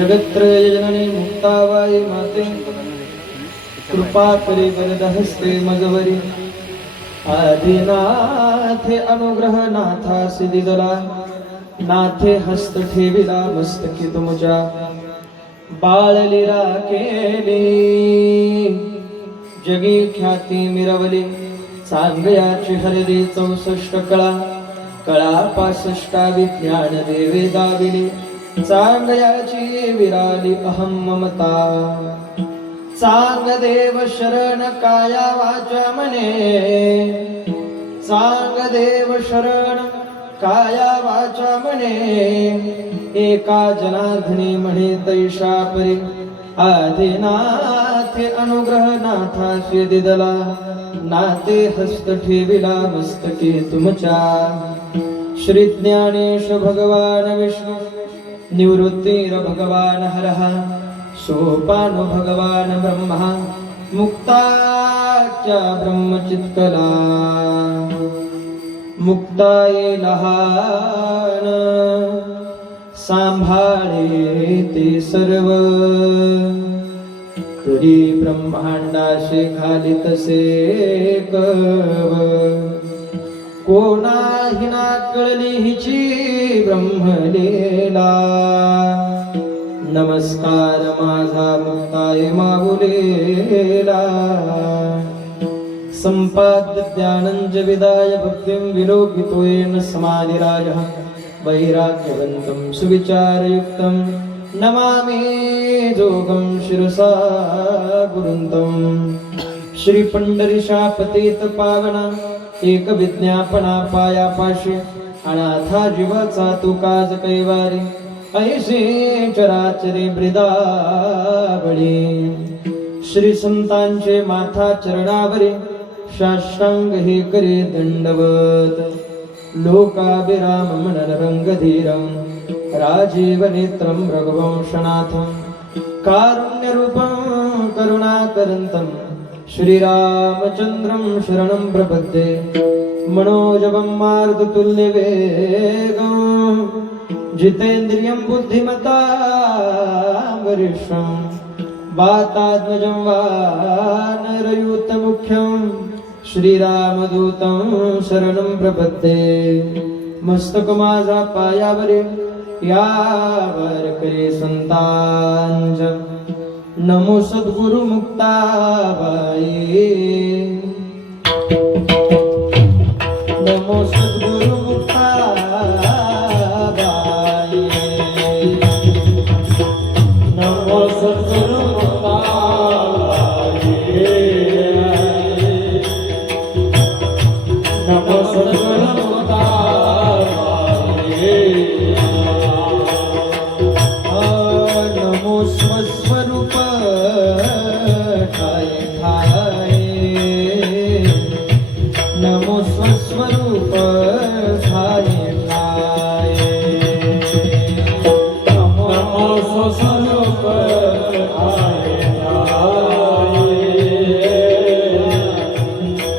जगत्त्रय जननी मुक्ताबाई माते कृपा करी वरदहस्ते मजवरी आदिनाथे अनुग्रह नाथा सिद्धिदला नाथे हस्त ठेविला मस्तकी तुमच्या बाळलीला केली जगी ख्याती मिरवली चांगयाची हरली 64 कळा कळा 65 विज्ञान देवे दाविले चांगयाची विराली अहम ममता चांग देव शरण काया वाचा मने चांग देव शरण काया वाचा मने एका जनार्दनी म्हणे तैषा परी आदिनाथे अनुग्रह नाथा दिदला नाते हस्त ठेविला मस्तकी तुमच्या श्री ज्ञानेश भगवान विष्णू निवृत्तीर भगवान हरः सोपानो भगवान ब्रह्मा मुक्ताच्या ब्रह्मचित्कला मुक्ताये लहान सांभाळे ते सर्व तरी ब्रह्मांडाशी खाली तसे कव कोणाही ना कळली हिची ब्रह्मलीला नमस्कार माझा मुक्ताय माऊलीला संपाद्य ज्ञानंज विदाय भक्तिं विलोकितोयेन समाधिराजः वैराग्यवन्तं सुविचारयुक्तं नमामि जोगं शिरसा गुरुन्तं श्री पंढरीशापतीत पावना एक विज्ञापना पायापाशी अनाथा जीवाचा तू काज कैवारी ऐसे चराचरे ब्रिदावळी श्री संतांचे माथा चरणावरी साष्टांग हे करे दंडवत लोकाभिराम मनरंगधीरं राजीव नेत्रं रघुवंशनाथं कारुण्यरूपं करुणाकरन्तं श्रीरामचन्द्रं शरणं प्रपद्ये मनोजवं मारुततुल्यवेगं जितेन्द्रियं बुद्धिमतां वरिष्ठं वातात्मजं वानरयूतमुख्यं श्रीरामदूतं शरणं प्रपद्ये मस्तक माझा पायावरी यावर करे संतांज नमो सद्गुरु मुक्ताबाई नमो सद्गुरु मुक्ताबाई नमो सद्गुरु मुक्ताबाई नमो सद्गुरु मुक्ताबाई नमो स्वस्वरूप नमो स्वस्वरूप धाये धाये नमो स्वस्वरूप धाये धाये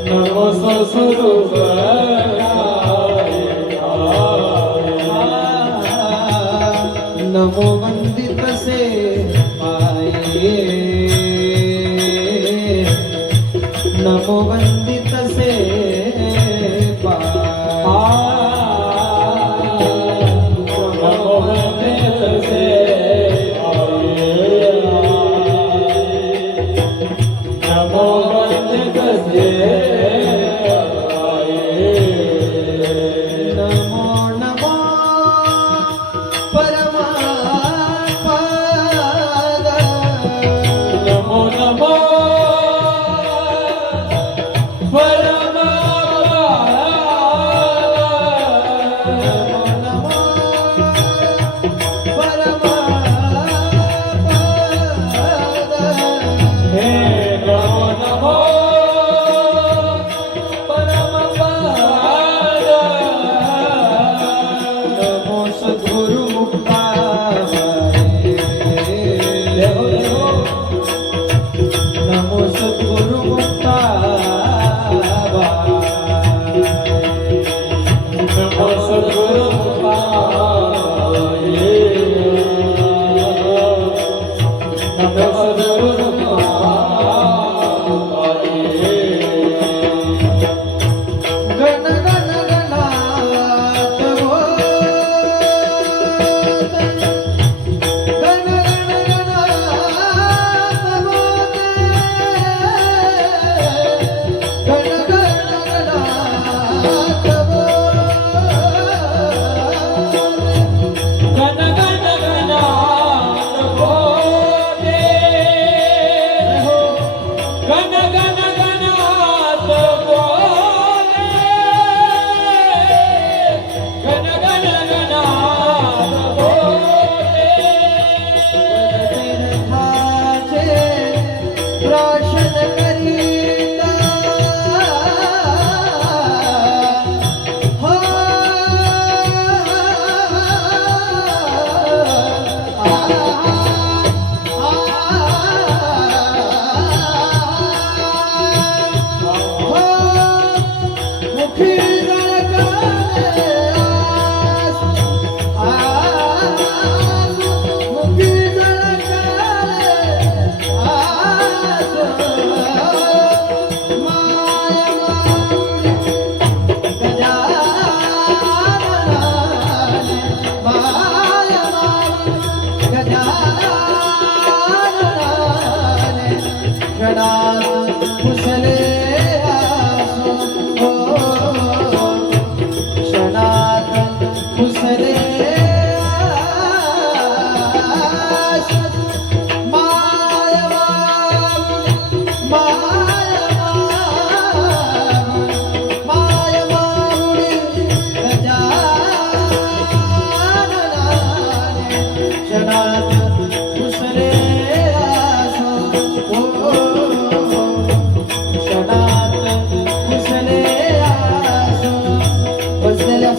नमो स्वस्वरूप धाये धाये नमो वंदित से पाये नमो वंदित से नमो वंदित से नमो वंदित से नमो नमो परमात्मद नमो नमो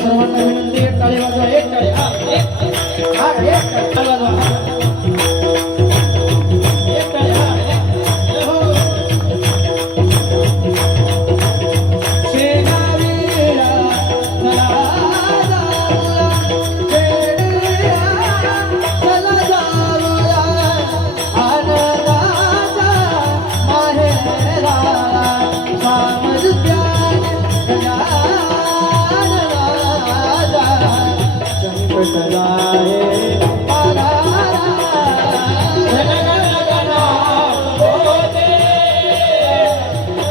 सर्वांना विनंती आहे, टाळी वाजवा, एक टाळी, हा, एक टाळी वाजवा, एक टाळी, हा, जय हो. शेणावीरा चला जाऊया, शेणवीरा चला जाऊया, आनंदाच्या माहेराला, सामर्थ्याने गजानन राजा, संकट जाहे पारारा. गण गण गणात बोले,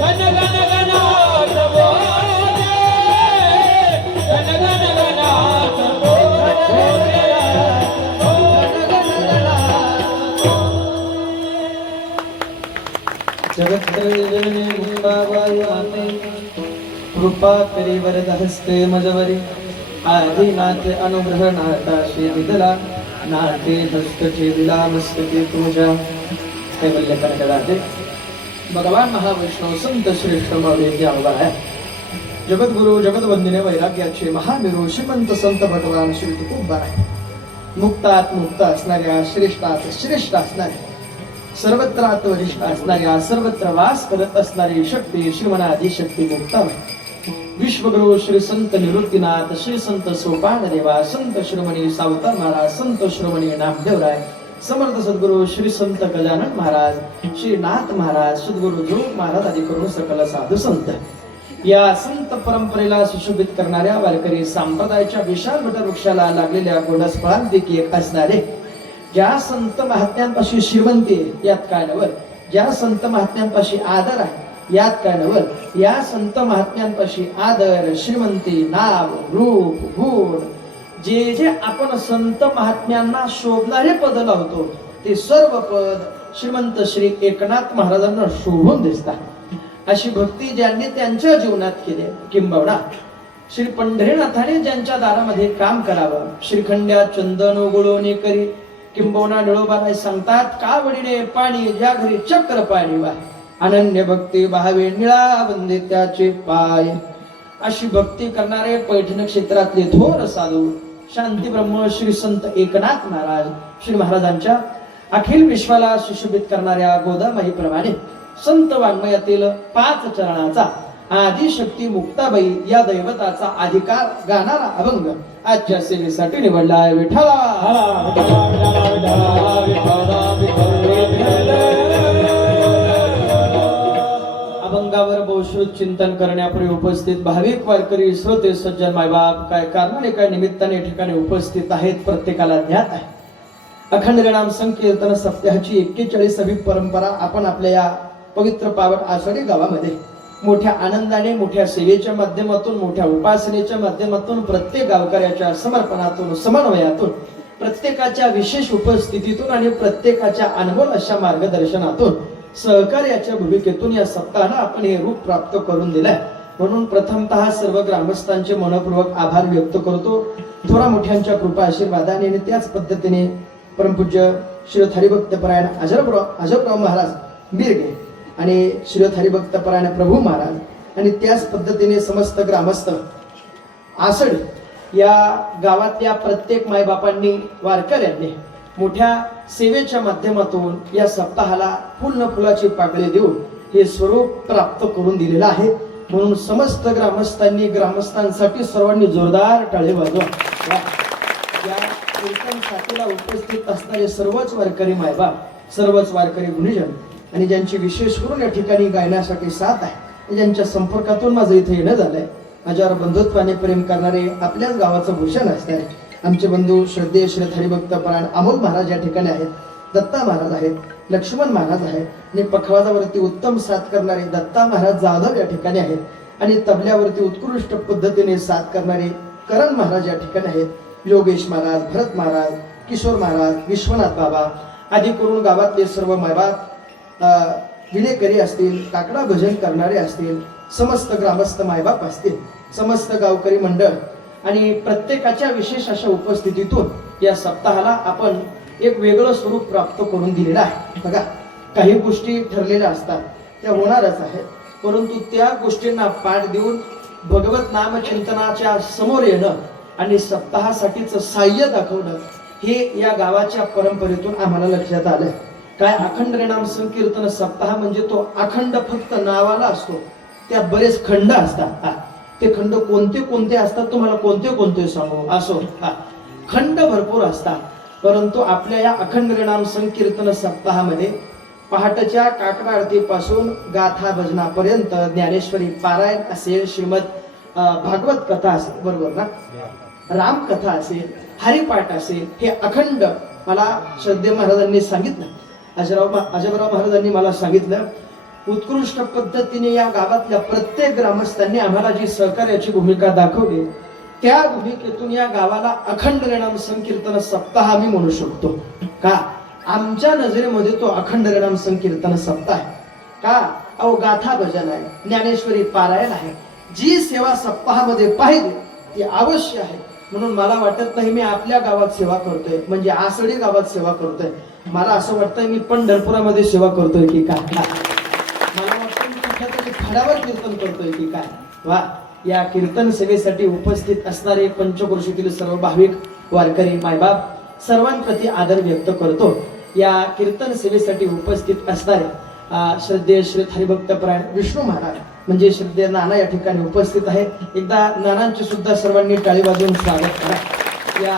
गण गण गणात बोले, गण गण गणात बोले. जगत्त्रयजननी मुक्ताबाई माते, कृपा करी वरद हस्ते मजवरी, आदिनाथ अनुग्रह नाथा शेदिला, नाथे हस्त छेदिला मस्तके तुझ्या. कैवल्य कनकदाते भगवान महावैष्णव संत श्रेष्ठ माऊली अवघा आहे. जगद्गुरु जगदवंदिने वैराग्याचे महाविरू श्रीमंत संत भगवान श्री तुकोबा आहे. मुक्तात मुक्त असणाऱ्या, श्रेष्ठात श्रेष्ठ असणाऱ्या, सर्वत्रात वरिष्ठ असणाऱ्या, सर्वत्र वास करत असणारी शक्ती श्रीमनादी शक्ती मुक्ताबाई. विश्वगुरु श्री संत निवृत्तीनाथ, श्री संत सोपान देवा, संत श्रीमणी सावता महाराज, संत श्रीमणी नामदेवराय, समर्थ सद्गुरु श्री संत गजानन महाराज, श्री नाथ महाराज, सद्गुरु जोग महाराज आदी करून सकल साधू संत या संत परंपरेला सुशोभित करणाऱ्या वारकरी संप्रदायाच्या विशाल वटवृक्षाला लागलेल्या गोडस फळांपैकी एक असणारे, ज्या संत महात्म्यांपाशी श्रीमंती आहे यात काय नवल, ज्या संत महात्म्यांपाशी आदर आहे यात काय नवल, या संत महात्म्यांपाशी आदर, श्रीमंती, नाव, रूप, गुण, जे जे आपण संत महात्म्यांना शोभणारे पद लावतो ते सर्व पद श्रीमंत श्री एकनाथ महाराजांना शोभून दिसतात. अशी भक्ती ज्यांनी त्यांच्या जीवनात केली, किंबहुना श्री पंढरीनाथाने ज्यांच्या दारामध्ये काम करावं, श्रीखंड्या चंदन उगळोनी करी, किंबहुना निळोबाराय सांगतात, का वडीने पाणी ज्या घरी चक्र पाणी वा, अनन्य भक्ती भावे निळा वंदे त्याचे पाय. अशी भक्ती करणारे पैठण क्षेत्रातले थोर साधू शांती ब्रह्म श्री संत एकनाथ महाराज, श्री महाराजांच्या अखिल विश्वाला सुशोभित करणाऱ्या गोदामाईप्रमाणे संत वाङ्मयातील 5 चरणाचा आदिशक्ती मुक्ताबाई या दैवताचा अधिकार गाणारा अभंग आजच्या सेवेसाठी निवडला आहे. विठ्ठला अभंगावर बहुश्रुत चिंतन करण्यापूर्वी उपस्थित भाविक वारकरी श्रोते सज्जन मायबाप काय कारणाने काय निमित्ताने ठिकाणी उपस्थित आहेत प्रत्येकाला ज्ञात आहे. अखंड नाम संकीर्तन सप्ताहाची 41वी परंपरा आपण आपल्या या पवित्र पावन आषाढी गावामध्ये मोठ्या आनंदाने, मोठ्या सेवेच्या माध्यमातून, मोठ्या उपासनेच्या माध्यमातून, प्रत्येक गावकऱ्याच्या समर्पणातून, समन्वयातून, प्रत्येकाच्या विशेष उपस्थितीतून आणि प्रत्येकाच्या अनमोल अशा मार्गदर्शनातून, सहकार्याच्या भूमिकेतून या सप्ताहाला आपण हे रूप प्राप्त करून दिलंय. म्हणून प्रथमतः सर्व ग्रामस्थांचे मनपूर्वक आभार व्यक्त करतो. थोरा मोठ्यांच्या कृपा आशीर्वादाने आणि त्याच पद्धतीने परमपूज्य श्री हरिभक्तपरायण अजबराव महाराज बिरगे आणि श्री हरिभक्तपरायण प्रभू महाराज आणि त्याच पद्धतीने समस्त ग्रामस्थ आसड या गावातल्या प्रत्येक मायबापांनी, वारकऱ्यांनी मोठ्या सेवेच्या माध्यमातून या सप्ताहाला पूर्ण फुलाची पाकळी देऊन हे स्वरूप प्राप्त करून दिलेलं आहे. म्हणून समस्त ग्रामस्थांनी, ग्रामस्थांसाठी सर्वांनी जोरदार टाळी वाजवा. या कीर्तनसाठीला उपस्थित असणारे सर्वच वारकरी मायबाप, सर्वच वारकरी गुणीजन आणि ज्यांची विशेष करून या ठिकाणी गायण्यासाठी साथ आहे, ज्यांच्या संपर्कातून माझं इथे येणं झालंय, माझ्यावर बंधुत्वाने प्रेम करणारे, आपल्याच गावाचं भूषण असणारे आमचे बंधू श्रद्धेय श्री हरिभक्तपरायण अमोल महाराज या ठिकाणी आहेत, दत्ता महाराज आहेत, लक्ष्मण महाराज आहेत आणि पखवाजावरती उत्तम साथ करणारे दत्ता महाराज जाधव या ठिकाणी आहेत आणि तबल्यावरती उत्कृष्ट पद्धतीने साथ करणारे करण महाराज या ठिकाणी आहेत, योगेश महाराज, भरत महाराज, किशोर महाराज, विश्वनाथ बाबा आदी करून गावातले सर्व मायबाप, विलेकरी असतील, काकडा भजन करणारे असतील, समस्त ग्रामस्थ मायबाप असतील, समस्त गावकरी मंडळ आणि प्रत्येकाच्या विशेष अशा उपस्थितीतून या सप्ताहाला आपण एक वेगळं स्वरूप प्राप्त करून दिलेलं आहे. बघा, काही गोष्टी ठरलेल्या असतात, त्या होणारच आहेत, परंतु त्या गोष्टींना पाठ देऊन भगवत नाम चिंतनाच्या समोर येणं आणि सप्ताहासाठीच साह्य दाखवणं हे या गावाच्या परंपरेतून आम्हाला लक्षात आलंय. काय अखंड नाम संकीर्तन सप्ताह म्हणजे तो अखंड फक्त नावाला असतो, त्यात बरेच खंड असतात. ते खंड कोणते कोणते असतात तुम्हाला कोणते कोणते सांगू असो. खंड भरपूर असतात, परंतु आपल्या या अखंड नाम संकीर्तन सप्ताहामध्ये पहाटच्या काकडा आरतीपासून गाथा भजनापर्यंत ज्ञानेश्वरी पारायण असेल, श्रीमद भागवत कथा असेल, बरोबर ना, रामकथा असेल, हरिपाठ असेल, हे अखंड मला श्रद्धे महाराजांनी सांगितलं, अजबराव महाराजांनी मला सांगितलं. उत्कृष्ट पद्धतीने या गावातल्या प्रत्येक ग्रामस्थांनी आम्हाला जी सहकार्याची भूमिका दाखवली, त्या भूमिकेतून या गावाला अखंड नाम संकीर्तन सप्ताह आम्ही म्हणू शकतो. का आमच्या नजरेमध्ये तो अखंड नाम संकीर्तन सप्ताह आहे. का अहो गाथा भजन आहे, ज्ञानेश्वरी पारायण आहे, जी सेवा सप्ताहामध्ये पाहिजे ती अवश्य आहे. म्हणून मला वाटत नाही मी आपल्या गावात सेवा करतोय म्हणजे आसडी गावात सेवा करतोय, मला असं वाटतंय मी पंढरपुरामध्ये सेवा करतोय की काय, मला वाटतं मी कुठल्यातरी फडावर कीर्तन करतोय की काय. वा, या कीर्तन सेवेसाठी उपस्थित असणारे पंचक्रोशीतील सर्व भाविक वारकरी मायबाप सर्वांप्रती आदर व्यक्त करतो. या कीर्तन सेवेसाठी उपस्थित असणारे श्रद्धेय श्री हरिभक्तपरायण विष्णू महाराज म्हणजे श्रद्धेय नाना या ठिकाणी उपस्थित आहे. एकदा नानांचे सुद्धा सर्वांनी टाळी वाजवून स्वागत करा. या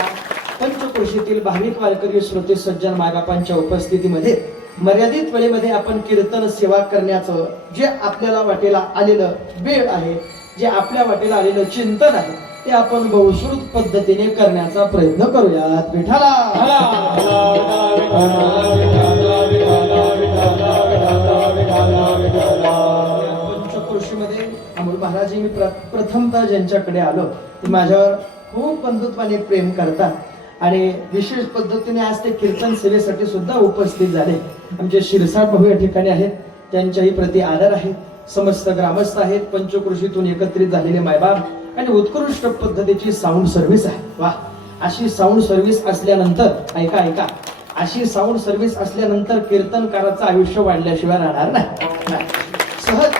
पंचक्रोशीतील भाविक वारकरी श्रोते सज्जन मायबापांच्या उपस्थितीमध्ये मर्यादित वेळेमध्ये आपण कीर्तन सेवा करण्याचं जे आपल्याला वाटेला आलेलं वेळ आहे, जे आपल्या वाटेला आलेलं चिंतन आहे, ते आपण बहुश्रुत पद्धतीने करण्याचा प्रयत्न करूयात. विठाला पंचक्रोशीमध्ये अमोल महाराज मी प्रथमतः ज्यांच्याकडे आलो ते माझ्यावर खूप बंधुत्वाने प्रेम करतात आणि विशेष पद्धतीने आज ते कीर्तन सेवेसाठी सुद्धा उपस्थित झाले. आमचे शिरसाट भाऊ या ठिकाणी आहेत, त्यांच्याही प्रति आदर आहे. समस्त ग्रामस्थ आहेत, पंचक्रोशीतून एकत्रित झालेले मायबाप आणि उत्कृष्ट पद्धतीची साऊंड सर्व्हिस आहे. वा, अशी साऊंड सर्व्हिस असल्यानंतर ऐका अशी साऊंड सर्व्हिस असल्यानंतर कीर्तनकाराचं आयुष्य वाढल्याशिवाय राहणार नाही. सहज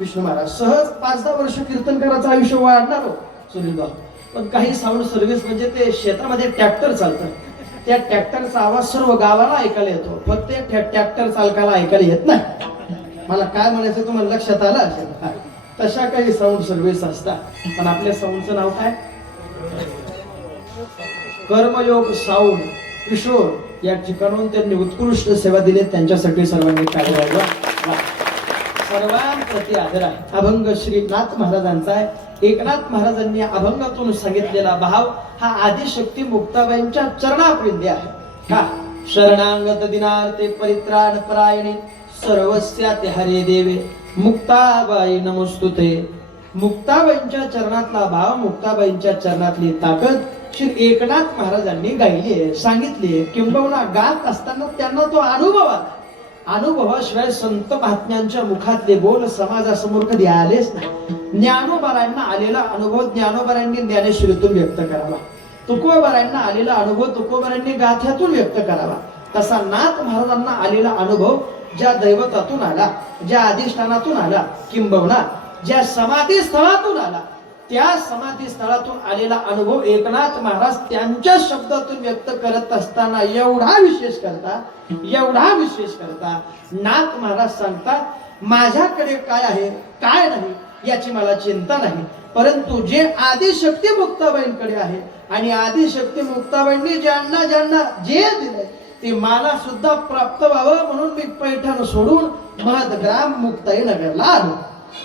विष्णू महाराज सहज 5-10 वर्ष कीर्तनकाराचं आयुष्य वाढणार हो सुनील भाऊ. पण काही साऊंड सर्व्हिस म्हणजे ते क्षेत्रामध्ये ट्रॅक्टर चालतं, त्या ट्रॅक्टरचा आवाज सर्व गावाला ऐकायला येतो, फक्त ट्रॅक्टर चालकाला ऐकायला येत नाही. मला काय म्हणायचं तुम्हाला लक्षात आलं असेल. तशा काही साऊंड सर्व्हिस असतात. पण आपल्या साऊंडचं नाव काय, कर्मयोग साऊंड किशोर या ठिकाणून त्यांनी उत्कृष्ट सेवा दिली, त्यांच्यासाठी सर्वांनी टाळी वाजवा. सर्वांप्रती आदर आहे. अभंग श्री नाथ महाराजांचा आहे. एकनाथ महाराजांनी अभंगातून सांगितलेला भाव हा आदिशक्ती मुक्ताबाईंच्या चरणाप्रिंदी आहे. का शरणांगत दिनार्थे परित्राण परायणे सर्वस्याते हरे देवे मुक्ताबाई नमोस्तुते. मुक्ताबाईंच्या चरणातला भाव, मुक्ताबाईंच्या चरणातली ताकद श्री एकनाथ महाराजांनी गायली आहे, सांगितली आहे. किंबहुना गात असताना त्यांना तो अनुभव आला. अनुभवाशिवाय संत महात्म्यांच्या मुखातले बोल समाजासमोर कधी आलेच नाही. ज्ञानोबारांना आलेला अनुभव ज्ञानोबारांनी ज्ञानेश्वरीतून व्यक्त करावा, तुकोबारांना आलेला अनुभव तुकोबारांनी गाथ्यातून व्यक्त करावा. तसा नाथ महाराजांना आलेला अनुभव ज्या दैवतातून आला, ज्या अधिष्ठानातून आला, किंबहुना ज्या समाधी स्थळातून आला, त्या समाधी स्थळातून आलेला अनुभव एकनाथ महाराज त्यांच्या शब्दातून व्यक्त करत असताना एवढा विशेष करता नाथ महाराज सांगतात, माझ्याकडे काय आहे काय नाही याची मला चिंता नाही, परंतु जे आदिशक्ती मुक्ताबाईंकडे आहे आणि आदिशक्ती मुक्ताबाईंनी ज्यांना ज्यांना जे दिलंय ते मला सुद्धा प्राप्त व्हावं म्हणून मी पैठण सोडून महदग्राम मुक्ताई नगरला आलो.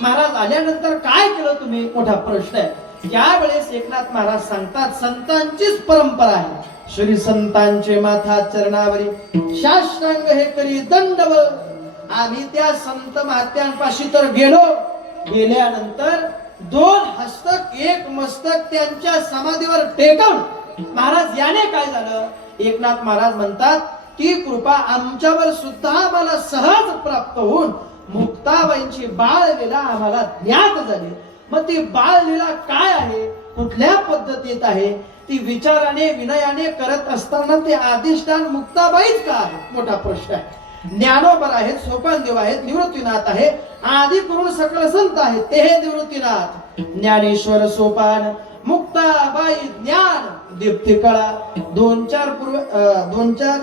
महाराज आल्यानंतर काय केलं तुम्ही, मोठा प्रश्न आहे. यावेळेस एकनाथ महाराज सांगतात, संतांचीच परंपरा आहे. श्री संतांचे माथा चरणावरी शास्त्रांग हे करी दंडवत. आम्ही त्या संत महात्म्यांपाशी तर गेल्यानंतर 2 हस्तक 1 मस्तक त्यांच्या समाधीवर टेकवून महाराज याने काय झालं. एकनाथ महाराज म्हणतात, ती कृपा आमच्यावर सुद्धा आम्हाला सहज प्राप्त होऊन मुक्ताबाईंची बाळलीला आम्हाला ज्ञात झाली. मग ती बाळलीला काय आहे, कुठल्या पद्धतीत आहे, ती विचाराने विनयाने करत असताना ते अधिष्ठान मुक्ताबाईच का आहे, मोठा प्रश्न आहे. ज्ञानोबर आहेत, सोपानदेव आहेत, निवृत्तीनाथ आहे, आदी करून सकल संत आहेत ते हे निवृत्तीनाथ. ज्ञानेश्वर सोपान, मुक्ताबाई ज्ञान, दीप्ती कळा. 2-4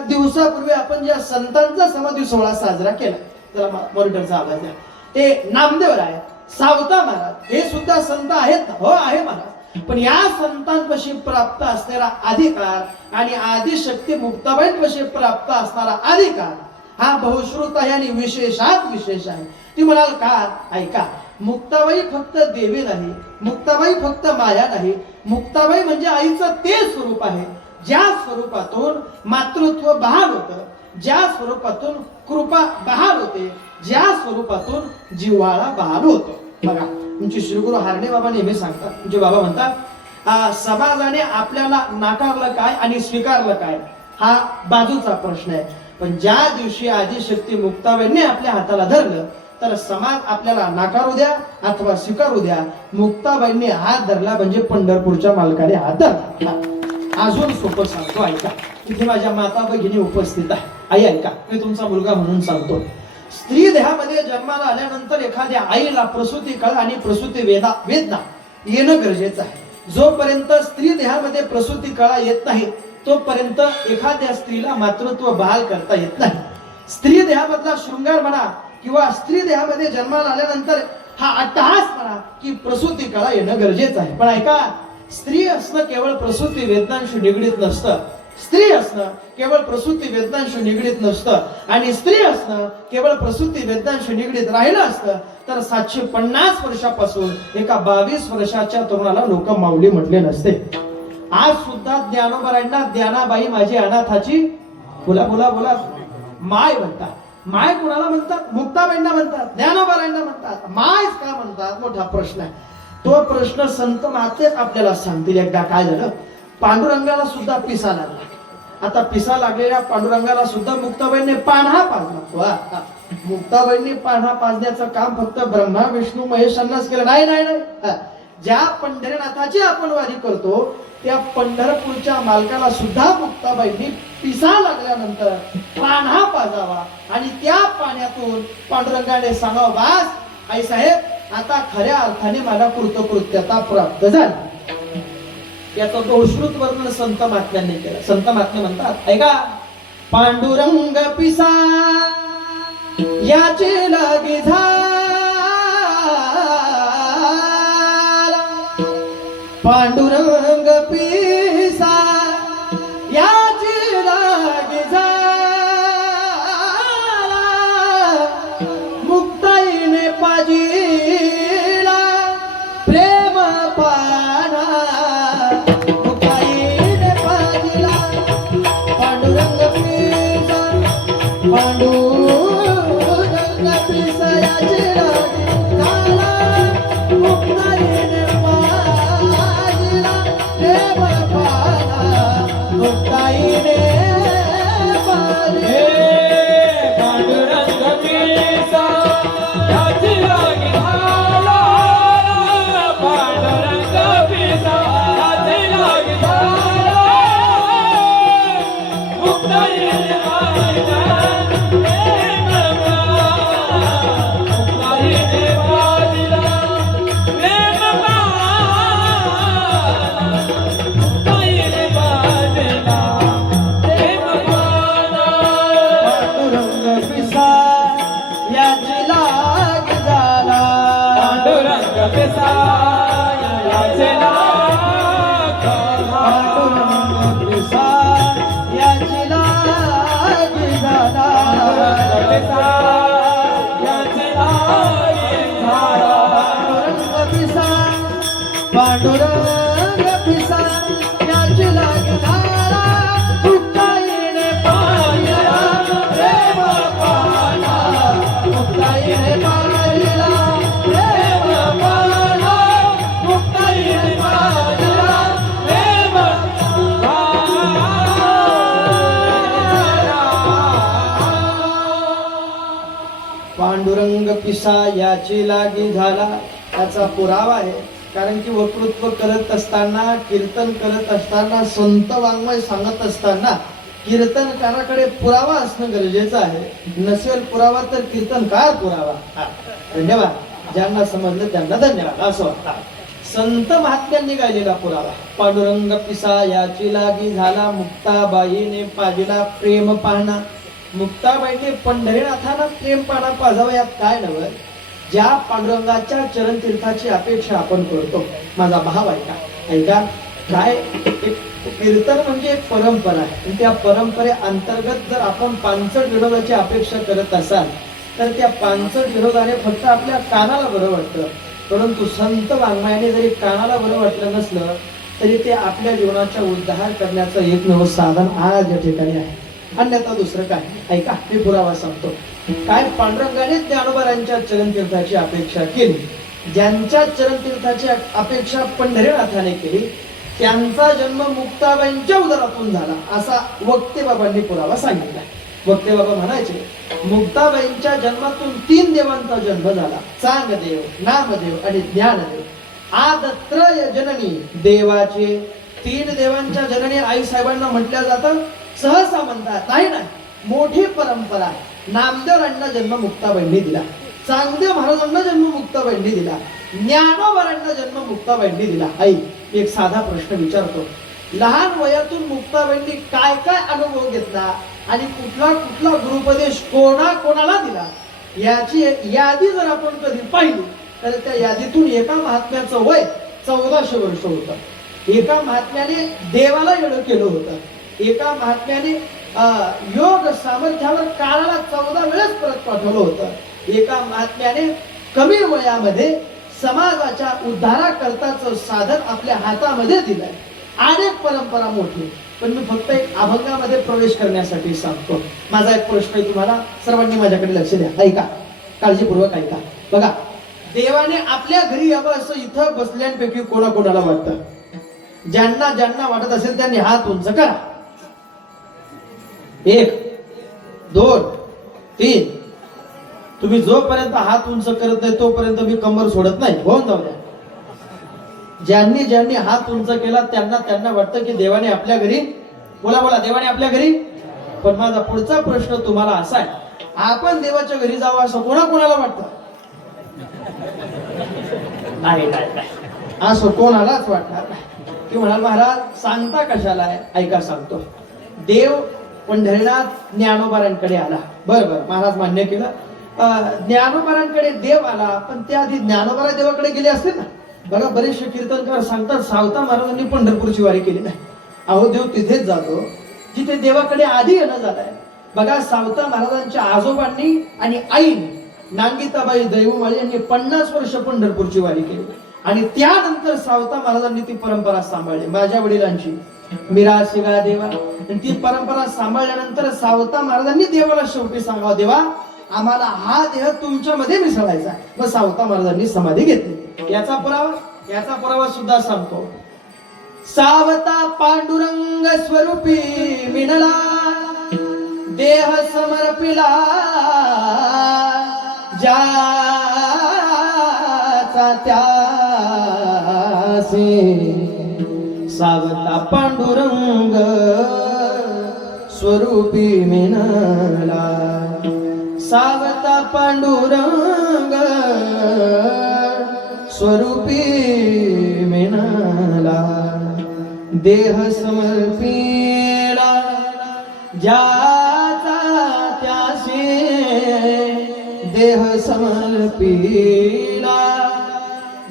दिवसापूर्वी आपण ज्या संतांचा समाधी सोहळा साजरा केला, त्याला मॉनिटरचा आवाज द्या, ते नामदेव आहे, सावता महाराज हे सुद्धा संत आहेत ना? हो आहे महाराज. पण या संतांपाशी प्राप्त असणारा अधिकार आणि आदिशक्ती मुक्ताबाईंपाशी प्राप्त असणारा अधिकार हा बहुश्रुत आहे आणि विशेषात विशेष आहे. ती म्हणाल का? ऐका, मुक्ताबाई फक्त देवी नाही, मुक्ताबाई फक्त माया नाही, मुक्ताबाई म्हणजे आईचं ते स्वरूप आहे ज्या स्वरूपातून मातृत्व बहाल होतं, ज्या स्वरूपातून कृपा बहाल होते, ज्या स्वरूपातून जिव्हाळा बहाल होतो. बघा, तुमचे श्रीगुरु हार्डे बाबा नेहमी सांगतात, तुमचे बाबा म्हणतात समाजाने आपल्याला नाकारलं काय आणि स्वीकारलं काय हा बाजूचा प्रश्न आहे, पण ज्या दिवशी आदिशक्ती मुक्ताबाईंनी आपल्या हाताला धरलं तर समाज आपल्याला नाकारू द्या अथवा स्वीकारू द्या, मुक्ताबाईंनी हात धरला म्हणजे पंढरपूरच्या मालकाने हात धरला. अजून सोपं सांगतो, ऐका. इथे माझ्या माता भगिनी उपस्थित आहे. आई ऐका, मी तुमचा मुलगा म्हणून सांगतो. स्त्री देहामध्ये जन्माला आल्यानंतर एखाद्या आईला प्रसूती काळ आणि प्रसूती वेदना येणं गरजेचं आहे. जोपर्यंत स्त्री देहामध्ये प्रसूती काळ येत नाही तोपर्यंत एखाद्या स्त्रीला मातृत्व बहाल करता येत नाही. स्त्री देहामधला शृंगार म्हणा किंवा स्त्री देहामध्ये जन्माला आल्यानंतर हा अट्टहास म्हणा की प्रसूती काळ येणं गरजेचं आहे. पण ऐका, स्त्री असणं केवळ प्रसूती वेदनांशी निगडीत नसतं, स्त्री असणं केवळ प्रसूती वेदनांशी निगडीत नसतं, आणि स्त्री असणं केवळ प्रसूती वेदनांशी निगडीत राहिलं असतं तर 750 वर्षापासून एका 22 वर्षाच्या तरुणाला लोक माऊली म्हटले नसते. आज सुद्धा ज्ञानोबरांना ज्ञानाबाई माझी अनाथाची बोला बोला बोला माय म्हणतात. माय कुणाला म्हणतात? मुक्ताबाईंना म्हणतात, ज्ञानोबरांना म्हणतात. मायच का म्हणतात? मोठा प्रश्न आहे. तो प्रश्न संत महात्मेच आपल्याला सांगतील. एकदा काय झालं, पांडुरंगाला सुद्धा पिसा लागला. आता पिसा लागलेल्या पांडुरंगाला सुद्धा मुक्ताबाईंनी पान्हा पाजला. मुक्ताबाईंनी पान्हा पाजण्याचं काम फक्त ब्रह्मा विष्णू महेशांनाच केलं नाही. नाही नाही, ज्या पंढरीनाथाची आपण वारी करतो त्या पंढरपूरच्या मालकाला सुद्धा मुक्ताबाईंनी पिसा लागल्यानंतर पान्हा पाजावा आणि त्या पाण्यातून पांडुरंगाने सांगावं, बास आई साहेब आता खऱ्या अर्थाने मला कृतकृत्यता प्राप्त झाली. याचं बहुश्रुत वर्णन संत महात्म्यांनी केलं. संत महात्मे म्हणतात, ऐका, पांडुरंग पिसा याचे लागे झाला, पांडुरंग पिसा याचे लागे झाला, मुक्ताईने पाजिला प्रेम पाना, मुक्ताईने पाजिला पांडुरंग पिसा, पांडुरंग पिसा याचे लागे झाला, मुक्ताईने पाजिला प्रेम पाना, मुक्ताईने पाजिला. पांडुरंग पिसा याची लागी झाला, पांडुरंग पिसा याची लागी झाला, मुक्ताईने पाजिला प्रेम पाना, मुक्ताईने पाजिला प्रेम पाना, मुक्ताईने पाजिला प्रेम पाना. पांडुरंग पिसा याची लाग झाला, पांडुरंग पिसा याचे लाग पांडुरंग पिसा याची लाग झाला, पांडुरंग पिसा याचे लाग झाला, पांडुरंग पिसा, पांडुरंग पिसा याची लाग झाला, मुक्ताईने पाहिला प्रेम पाना, मुक्ताईने पाहिला प्रेम पाना, मुक्ताईने पाहिला प्रेम पांडुरंग पिसा याची लागी झाला. याचा पुरावा आहे, कारण की वक्तृत्व करत असताना, कीर्तन करत असताना, संत वाङ्मय सांगत असताना कीर्तनकाराकडे पुरावा असणं गरजेचं आहे. नसेल पुरावा तर कीर्तनकार पुरावा. धन्यवाद. ज्यांना समजलं त्यांना धन्यवाद. असं वाटतं संत महात्म्यांनी गायलेला पुरावा. पांडुरंग पिसा याची लागी झाला, मुक्ताबाईने पाजिला प्रेम पाहणा. मुक्ताबाईने पंढरीनाथांना प्रेम पाहणा पाजावं यात काय नव्हे. ज्या पांडुरंगाच्या चरण तीर्थाची अपेक्षा आपण करतो, माझा भाव ऐका काय. कीर्तन म्हणजे एक परंपरा आहे. त्या परंपरे अंतर्गत जर आपण पानसट विनोदाची अपेक्षा करत असाल तर त्या पानसट विनोदाने फक्त आपल्या कानाला बरं वाटतं. परंतु संत वाङ्मयाने जरी कानाला बरं वाटलं नसलं तरी ते आपल्या जीवनाचा उद्धार करण्याचं एकमेव साधन आज या ठिकाणी आहे. अन्यथा दुसरं काय. ऐका, मी पुरावा सांगतो. काय पांडुरंगाने ज्ञानोबारांच्या चरणतीर्थाची अपेक्षा केली. ज्यांच्या चरणतीर्थाची अपेक्षा पंढरीनाथाने केली त्यांचा जन्म मुक्ताबाईंच्या उदरातून झाला असा वक्ते बाबांनी पुरावा सांगितला. वक्ते बाबा म्हणायचे मुक्ताबाईंच्या जन्मातून 3 देवांचा जन्म झाला. चांगदेव, नामदेव आणि ज्ञानदेव. आदत्रय जननी देवाचे 3 देवांच्या जननी आई साहेबांना म्हटल्या जातं. सहसा म्हणतात नाही, मोठी परंपरा. नामदेवांना जन्म मुक्ताबाईंनी दिला, चांगदेव महाराजांना जन्म मुक्ताबाईंनी दिला, ज्ञानोबारांना जन्म मुक्ताबाईंनी दिला. आई एक साधा प्रश्न विचारतो. लहान वयातून मुक्ताबाईंनी काय काय अनुभव घेतला आणि कुठला कुठला गुरुपदेश कोणाला दिला याची यादी जर आपण कधी पाहिली तर त्या यादीतून एका महात्म्याचं वय 1400 वर्ष होतं. एका महात्म्याने देवाला येणं केलं होतं. एका महात्म्याने योग सामर्थ्यावर काळाला 14 वेळेस परत पाठवलं होतं. एका महात्म्याने कमी वयामध्ये समाजाच्या उद्धाराकरताचं साधन आपल्या हातामध्ये दिलंय. अनेक परंपरा मोठी. पण मी फक्त एक अभंगामध्ये प्रवेश करण्यासाठी सांगतो. माझा एक प्रश्न आहे तुम्हाला सर्वांनी माझ्याकडे लक्ष द्या. ऐका, काळजीपूर्वक ऐका. बघा, देवाने आपल्या घरी यावं असं इथं बसल्यांपैकी कोणाकोणाला वाटतं? ज्यांना ज्यांना वाटत असेल त्यांनी हात उंच करा. 1 2 3. तुम्ही जोपर्यंत हात उंच करत नाही तोपर्यंत मी कंबर सोडत नाही. होऊन जाऊ द्या. ज्यांनी ज्यांनी हात उंच केला त्यांना त्यांना वाटतं की देवाने आपल्या घरी, बोला देवाने आपल्या घरी. पण माझा पुढचा प्रश्न तुम्हाला असा आहे, आपण देवाच्या घरी जावं असं कोणाकोणाला वाटतं? नाही, असं कोणालाच वाटणार नाही. की म्हणाल महाराज सांगता कशाला आहे? ऐका सांगतो. देव पंढरीनाथ ज्ञानोबारांकडे आला. बरोबर, महाराज मान्य केलं. ज्ञानोबारांकडे देव आला, पण त्याआधी ज्ञानोबारा देवाकडे गेले असतील ना. बघा, बरेचसे कीर्तनकार सांगतात सावता महाराजांनी पंढरपूरची वारी केली नाही. अहो, देव तिथेच जातो जिथे देवाकडे आधी येणं झालंय. बघा, सावता महाराजांच्या आजोबांनी आणि आईने नांगिताबाई दैवमाळी यांनी 50 वर्ष पंढरपूरची वारी केली आणि त्यानंतर सावता महाराजांनी ती परंपरा सांभाळली. माझ्या वडिलांची मीरा शिगा देवा. आणि ती परंपरा सांभाळल्यानंतर सावता महाराजांनी देवाला शेवटी सांगावं, देवा आम्हाला हा देह तुमच्यामध्ये मिसळायचा. मग सावता महाराजांनी समाधी घेतली. याचा पुरावा सुद्धा सांगतो. सावता पांडुरंग स्वरूपी विनला, देह समर्पिला ज्याचा त्यासे. सावता पांडुरंग स्वरूपी विनला, सावता पांडुरंग स्वरूपी मिळाला, देह समर्पिला ज्याचा त्यासे. देह समर्पिला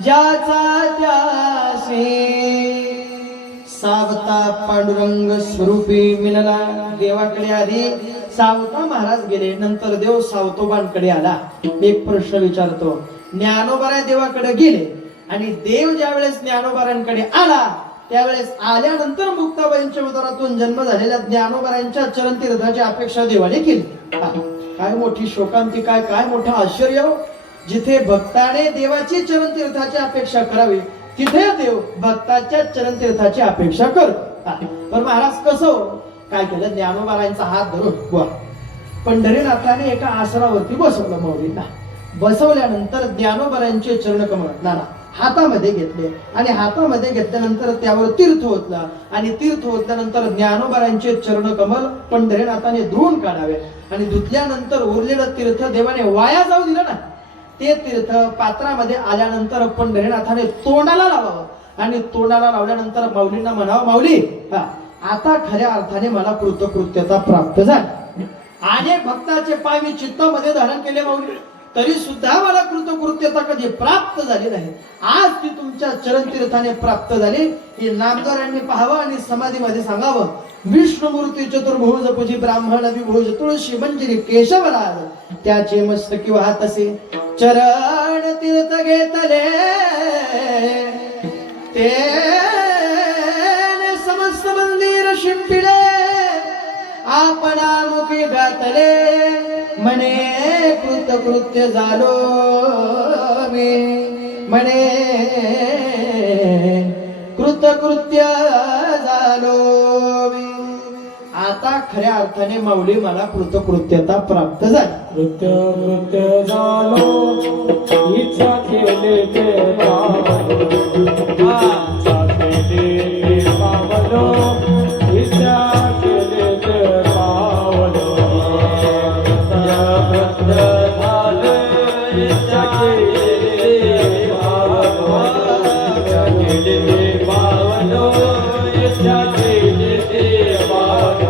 ज्याचा त्यासे. सावता पांडुरंग स्वरूपी मिळाला. देवाकडे आधी सावता महाराज गेले, नंतर देव सावतोबांकडे आला. एक प्रश्न विचारतो. ज्ञानोबारा देवाकडे गेले आणि देव ज्या वेळेस ज्ञानोबारांकडे आला त्यावेळेस आल्यानंतर मुक्ताबाईंच्या उदरातून जन्म झालेल्या ज्ञानोबारांच्या चरणतीर्थाची अपेक्षा देवाने केली. काय मोठी शोकांतिका, काय मोठं आश्चर्य. जिथे भक्ताने देवाची चरणतीर्थाची अपेक्षा करावी तिथे देव भक्ताच्या चरणतीर्थाची अपेक्षा करतो. पण महाराज कसं काय केलं? ज्ञानोबारांचा हात धरून पंढरीनाथाने एका आसनावरती बसवलं. मौलींना बसवल्यानंतर ज्ञानोबारांचे चरणकमळ, नाना हातामध्ये घेतले आणि हातामध्ये घेतल्यानंतर त्यावर तीर्थ ओतलं आणि तीर्थ ओतल्यानंतर ज्ञानोबारांचे चरणकमल पंढरीनाथाने धुवून काढावे आणि धुतल्यानंतर उरलेलं तीर्थ देवाने वाया जाऊ दिलं ना. ते तीर्थ पात्रामध्ये आल्यानंतर पंढरीनाथाने तोंडाला लावावं आणि तोंडाला लावल्यानंतर माऊलींना म्हणावं, माऊली आता खऱ्या अर्थाने मला कृतकृत्यता प्राप्त झाली. अनेक भक्ताचे पाय मी चित्तामध्ये धारण केले माऊली, तरी सुद्धा मला कृतकृत्यता कधी प्राप्त झाली नाही. आज ती तुमच्या चरण तीर्थाने प्राप्त झाली. ही नामदारांनी पाहावं आणि समाधीमध्ये सांगावं. विष्णुमूर्ती चतुर्भुज पूजी ब्राह्मण विभुज तुळशी मंजिरी केशवराज त्याचे मस्तकी वाहत असे चरण तीर्थ घेतले ते समस्त मंदिर शिंपिले आपणा मुखी घातले म्हणे कृतकृत्य झालो मी म्हणे कृतकृत्य झालो मी. आता खऱ्या अर्थाने माऊली मला कृतकृत्यता प्राप्त झाली. कृत्य झालो इच्छा केले ते पावलो, इच्छा केले ते पावलो, इच्छा केले ते पावलो. कृत्य झालो इच्छा केले ते पावलो, इच्छा केले ते पावलो, इच्छा केले ते पावलो.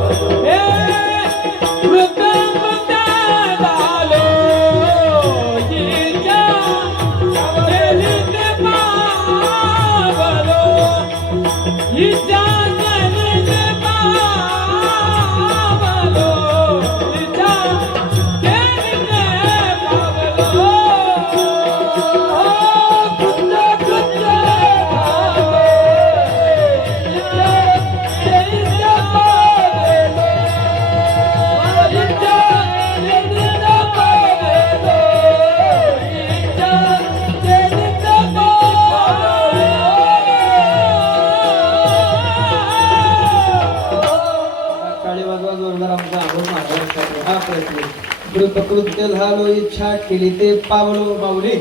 कृतकृत्य झालो इच्छा केली ते पावलो माऊली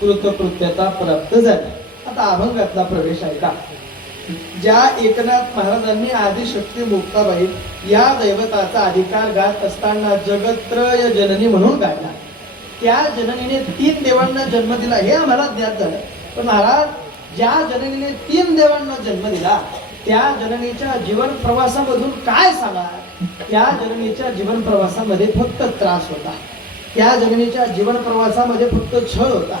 कृतकृत्यता प्राप्त झाली. आता अभंगातला प्रवेश आहे का. ज्या एकनाथ महाराजांनी आदिशक्ती मुक्ताबाई या दैवताचा अधिकार गात असताना जगत्रय जननी म्हणून गायला, त्या जननीने 3 देवांना जन्म दिला हे आम्हाला ज्ञात झालं. पण महाराज, ज्या जननीने 3 देवांना जन्म दिला त्या जननीच्या जीवन प्रवासामधून काय सांगा. त्या जननीच्या जीवन प्रवासामध्ये फक्त त्रास होता. त्या जननीच्या जीवन प्रवासामध्ये फक्त छळ होता,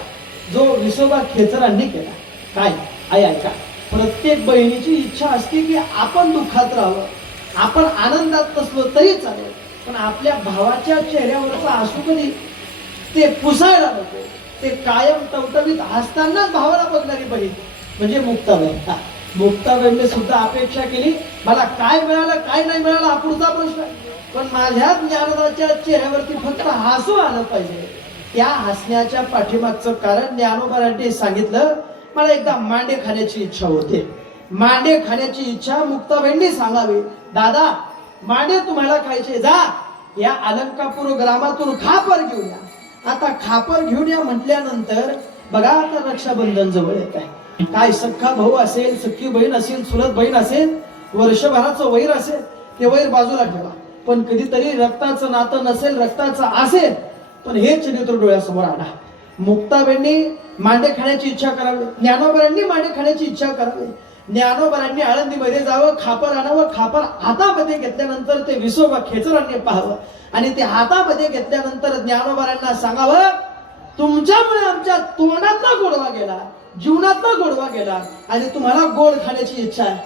जो विसोबा खेचरांनी केला. काय आई ऐका, प्रत्येक बहिणीची इच्छा असते की आपण दुःखात राहावं, आपण आनंदात नसलो तरी चालेल, पण आपल्या भावाच्या चेहऱ्यावरचा हसू कधी ते पुसायला नको. ते कायम टवटवीत हसतानाच भावाला बघणारी बहीण म्हणजे मुक्ताबाई. मुक्ताबाईंनी सुद्धा अपेक्षा केली, मला काय मिळालं काय नाही मिळालं हा पुढचा प्रश्न, पण माझ्या ज्ञानोबाच्या चेहऱ्यावरती फक्त हसू आलं पाहिजे. त्या हसण्याच्या पाठीमागचं कारण ज्ञानोबांनी सांगितलं, मला एकदा मांडे खाण्याची इच्छा होते. मांडे खाण्याची इच्छा मुक्ताबाईंनी सांगावी. दादा मांडे तुम्हाला खायचे, जा या अलंकापूर ग्रामातून खापर घेऊन या. आता खापर घेऊन या म्हटल्यानंतर बघा, आता रक्षाबंधन जवळ येत आहे. काय सख्खा भाऊ असेल, सख्खी बहीण असेल, चुलत बहीण असेल, वर्षभराचं वैर असेल, ते वैर बाजूला ठेवा. पण कधीतरी रक्ताचं नातं नसेल, रक्ताचं असेल, पण हे चरित्र डोळ्यासमोर आणा. मुक्ताबाईंनी मांडे खाण्याची इच्छा करावी, ज्ञानोबांनी मांडे खाण्याची इच्छा करावी. ज्ञानोबांनी आळंदीमध्ये जावं, खापर आणावं. खापर हातामध्ये घेतल्यानंतर ते विसोबा खेचरांनी पाहावं आणि ते हातामध्ये घेतल्यानंतर ज्ञानोबांना सांगावं, तुमच्यामुळे आमच्या तोंडातला गोडवा गेला, जीवनातला गोडवा गेला आणि तुम्हाला गोड खाण्याची इच्छा आहे.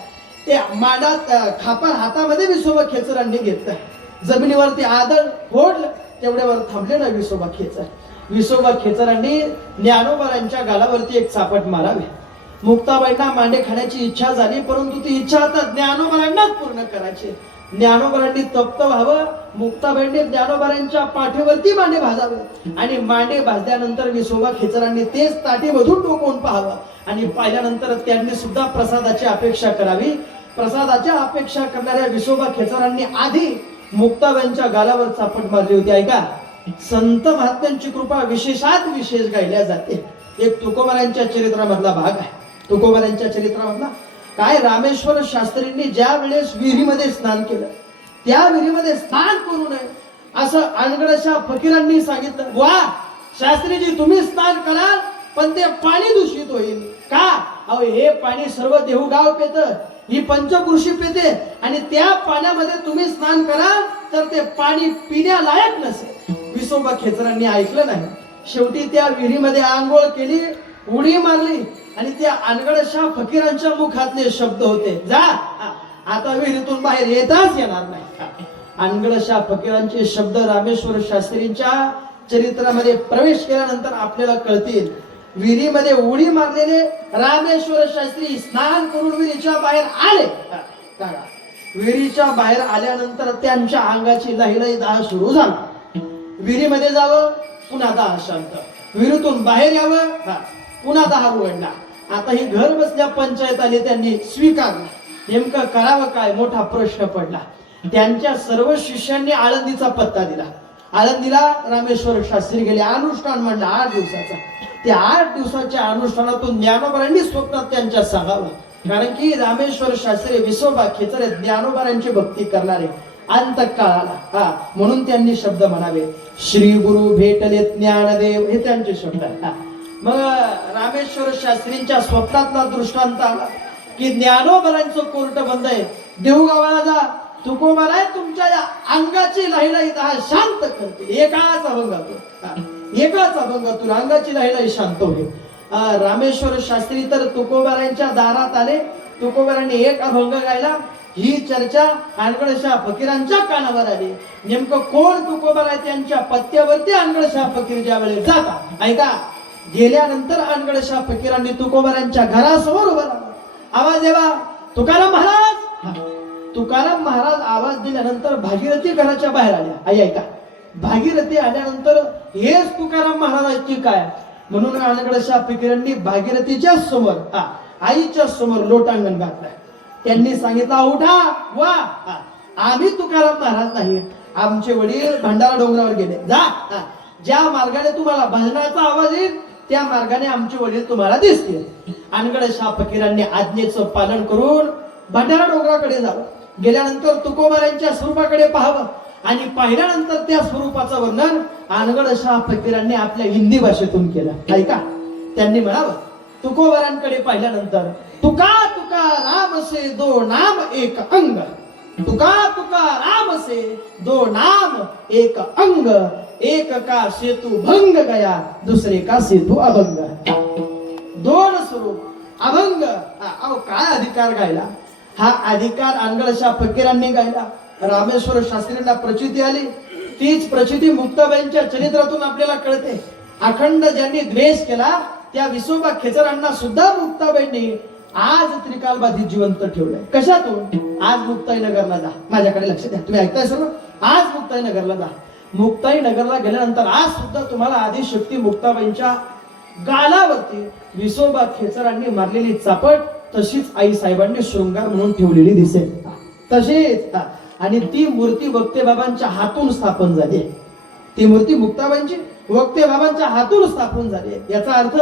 ते मांडात खापर हातामध्ये विसोबा खेचरांनी घेतलं, जमिनीवरती आदळ फोडलं, तेवढ्यावर थांबले ना विसोबा खेचर. विसोबा खेचरांनी ज्ञानोबांच्या गालावरती एक चापट मारावे. मुक्ताबाईंना मांडे खाण्याची इच्छा झाली, परंतु ती इच्छा आता ज्ञानोबांनाच पूर्ण करायची. ज्ञानोबांनी तप्त व्हावं. मुक्ताबाईंनी ज्ञानोबांच्या पाठीवरती मांडे भाजावे आणि मांडे भाजल्यानंतर विसोबा खेचरांनी तेच ताटीमधून डोकवून पाहावं आणि पाहिल्यानंतर त्यांनी सुद्धा प्रसादाची अपेक्षा करावी. प्रसादाच्या अपेक्षा करणाऱ्या विसोबा खेचरांनी आधी मुक्ताबाईंच्या गालावर चापट मारली होती. ऐका, संत महात्म्यांची कृपा विशेषात विशेष गायल्या जाते. एक तुकोबारांच्या चरित्रामधला भाग आहे. तुकोबारांच्या चरित्रामधला काय, रामेश्वर शास्त्रींनी ज्या वेळेस विहिरीमध्ये स्नान केलं, त्या विहिरीमध्ये स्नान करू नये असं अनगडशा फकीरांनी सांगितलं. वा शास्त्रीजी, तुम्ही स्नान कराल पण ते पाणी दूषित होईल. का? अहो हे पाणी सर्व देहूगाव पेत, ही पंचपुरुषी पेते, आणि त्या पाण्यामध्ये तुम्ही स्नान कराल तर ते पाणी पिण्यालायक नसेल. विसोबा खेचरांनी ऐकलं नाही. शेवटी त्या विहिरीमध्ये आंघोळ केली, उडी मारली, आणि त्या अनगडशा फकीरांच्या मुखातले शब्द होते, जा आता विहिरीतून बाहेर येताच येणार नाही. अनगडशा फकीरांचे शब्द रामेश्वर शास्त्रींच्या चरित्रामध्ये प्रवेश केल्यानंतर आपल्याला कळतील. विहिरीमध्ये उडी मारलेले रामेश्वर शास्त्री स्नान करून विहिरीच्या बाहेर आले. विहिरीच्या बाहेर आल्यानंतर त्यांच्या अंगाची लहिलही दाह सुरू झाला. विहिरीमध्ये जावं, पुन्हा दाह शांत. विहिरीतून बाहेर यावं, पुन्हा दाह उघडला. आता ही घर बसल्या पंचायत आली, त्यांनी स्वीकारलं. नेमकं करावं काय, मोठा प्रश्न पडला. त्यांच्या सर्व शिष्यांनी आळंदीचा पत्ता दिला. आळंदीला रामेश्वर शास्त्री गेले. अनुष्ठान म्हणलं 8 दिवसाचा. त्या 8 दिवसाच्या अनुष्ठानातून ज्ञानोबारांनी स्वप्नात त्यांच्या सांगावं, कारण की रामेश्वर शास्त्री विसोबा खेचरे ज्ञानोबारांची भक्ती करणारे अंतकाळाला, म्हणून त्यांनी शब्द म्हणावे, श्री गुरु भेटले ज्ञानदेव, हे त्यांचे शब्द आहेत. मग रामेश्वर शास्त्रींच्या स्वप्नातला दृष्टांत आला की ज्ञानोबारांचं कोर्ट बंद आहे, देहूगावाला जा, तुकोबाराय तुमच्या या अंगाची लाहीलाही शांत करते. एकाच अभंगातून अंगाची लाहीलाही शांत होईल. रामेश्वर शास्त्री तर तुकोबारांच्या दारात आले. तुकोबारांनी एक अभंग गायला. ही चर्चा अनगडशा फकीरांच्या कानावर आली. नेमकं कोण तुकोबाराय, त्यांच्या पत्त्यावरती अनगडशा फकीर ज्या वेळेस जातात, ऐका, गेल्यानंतर अनगडशा फकीरांनी तुकोबारांच्या घरासमोर उभा राहिला. आवाज देवा, तुकाराम महाराज. तुकाराम महाराज आवाज दिल्यानंतर भागीरथी घराच्या बाहेर आल्या. आई ऐका, भागीरथी आल्यानंतर हेच तुकाराम महाराजांची काय, म्हणून अनगडशा फकीरांनी भागीरथीच्या समोर, आईच्या समोर लोटांगण घातलाय. त्यांनी सांगितलं, उठा, वा, आम्ही तुकाराम महाराज नाही, आमचे वडील भंडारा डोंगरावर गेले. जा, ज्या मार्गाने तुम्हाला भजनाचा आवाज येईल त्या मार्गाने आमचे वडील तुम्हाला दिसतील. अनगडशा फकीरांनी आज्ञेचं पालन करून भंडारा डोंगराकडे जावं. गेल्यानंतर तुकोबारांच्या स्वरूपाकडे पाहावं, आणि पाहिल्यानंतर त्या स्वरूपाचं वर्णन अनगडशा फकीरांनी आपल्या हिंदी भाषेतून केलं. ऐका, त्यांनी म्हणावं, तुकोबारांकडे पाहिल्यानंतर, तुका तुका राम से दो नाम एक अंग, तुका तुका राम से दो नाम एक अंग, एक का सेतु भंग गया, दुसरे का सेतु अभंग. 2 स्वरूप अभंग. अहो काय अधिकार गायला, हा अधिकार अनगडशा फकीरांनी गायला. रामेश्वर शास्त्रींना प्रचिती आली. तीच प्रचिती मुक्ताबाईंच्या चरित्रातून आपल्याला कळते. अखंड ज्यांनी द्वेष केला त्या विसोबा खेचरांना सुद्धा मुक्ताबाईंनी आज त्रिकालबाधित जिवंत ठेवलंय. कशातून? आज मुक्ताई नगरला जा. माझ्याकडे लक्ष द्या, तुम्ही ऐकताय सर्व. आज मुक्ताई नगरला जा. मुक्ताई नगरला गेल्यानंतर आज सुद्धा तुम्हाला आदिशक्ती मुक्ताबाईंच्या गालावरती विसोबा खेचरांनी मारलेली चापट तशीच आई साहेबांनी शृंगार म्हणून ठेवलेली दिसेल. तशीच, आणि ती मूर्ती वक्ते बाबांच्या हातून स्थापन झाली. ती मूर्ती मुक्ताबाईंची वक्ते बाबांच्या हातून स्थापन झाली. याचा अर्थ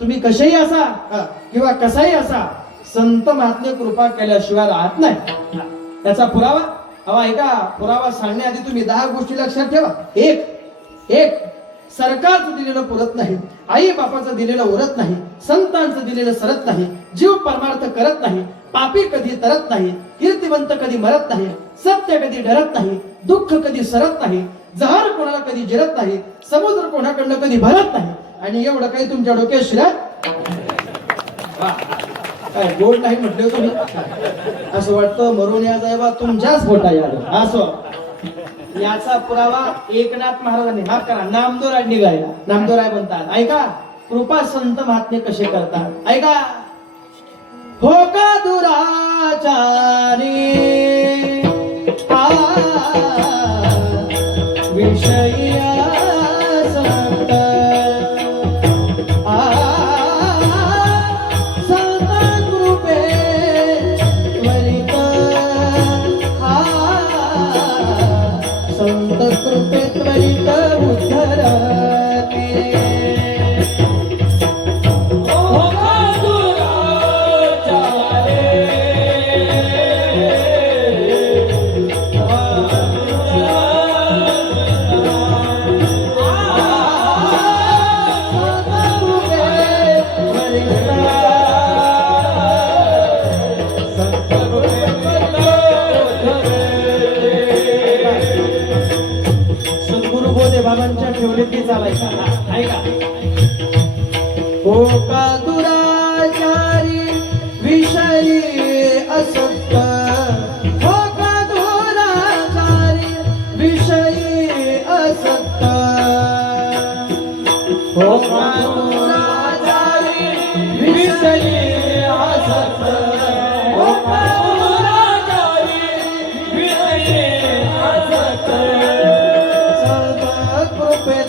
तुम्ही कशाही असा किंवा कसाही असा, संत महात्मे कृपा केल्याशिवाय राहत नाही. त्याचा पुरावा, अहो ऐका, पुरावा सांगण्याआधी तुम्ही 10 गोष्टी लक्षात ठेवा. एक, सरकारचं दिलेलं पुरत नाही, आई बापाचं दिलेलं उरत नाही, संतांचं दिलेलं सरत नाही, जीव परमार्थ करत नाही, पापी कधी तरत नाही, कीर्तिवंत कधी मरत नाही, सत्य कधी डरत नाही, दुःख कधी सरत नाही, जहर कोणाला कधी जिरत नाही, समुद्र कोणाकडनं कधी भरत नाही. आणि एवढं काही तुमच्या डोक्यात शिरत काय गोड नाही म्हटलं तुम्ही. असं वाटतं मरून या जायबा तुमच्याच पोटा यावं. असं याचा पुरावा एकनाथ महाराजांनी, माफ करा, नामदोरांनी गायला. नामदोराय म्हणतात, ऐका, कृपा संत महात्मे कसे करतात. ऐका, हो का दुराचारी विषय संत, संत कृपे त्वरित, संत कृपे त्वरित उद्धरते. ठेवले ती चालायचा आहे का हो का दुराचारी विषयी असक्त हो का दुराचारी विषयी असक्त हो का दुराचारी विषयी असक्त हो का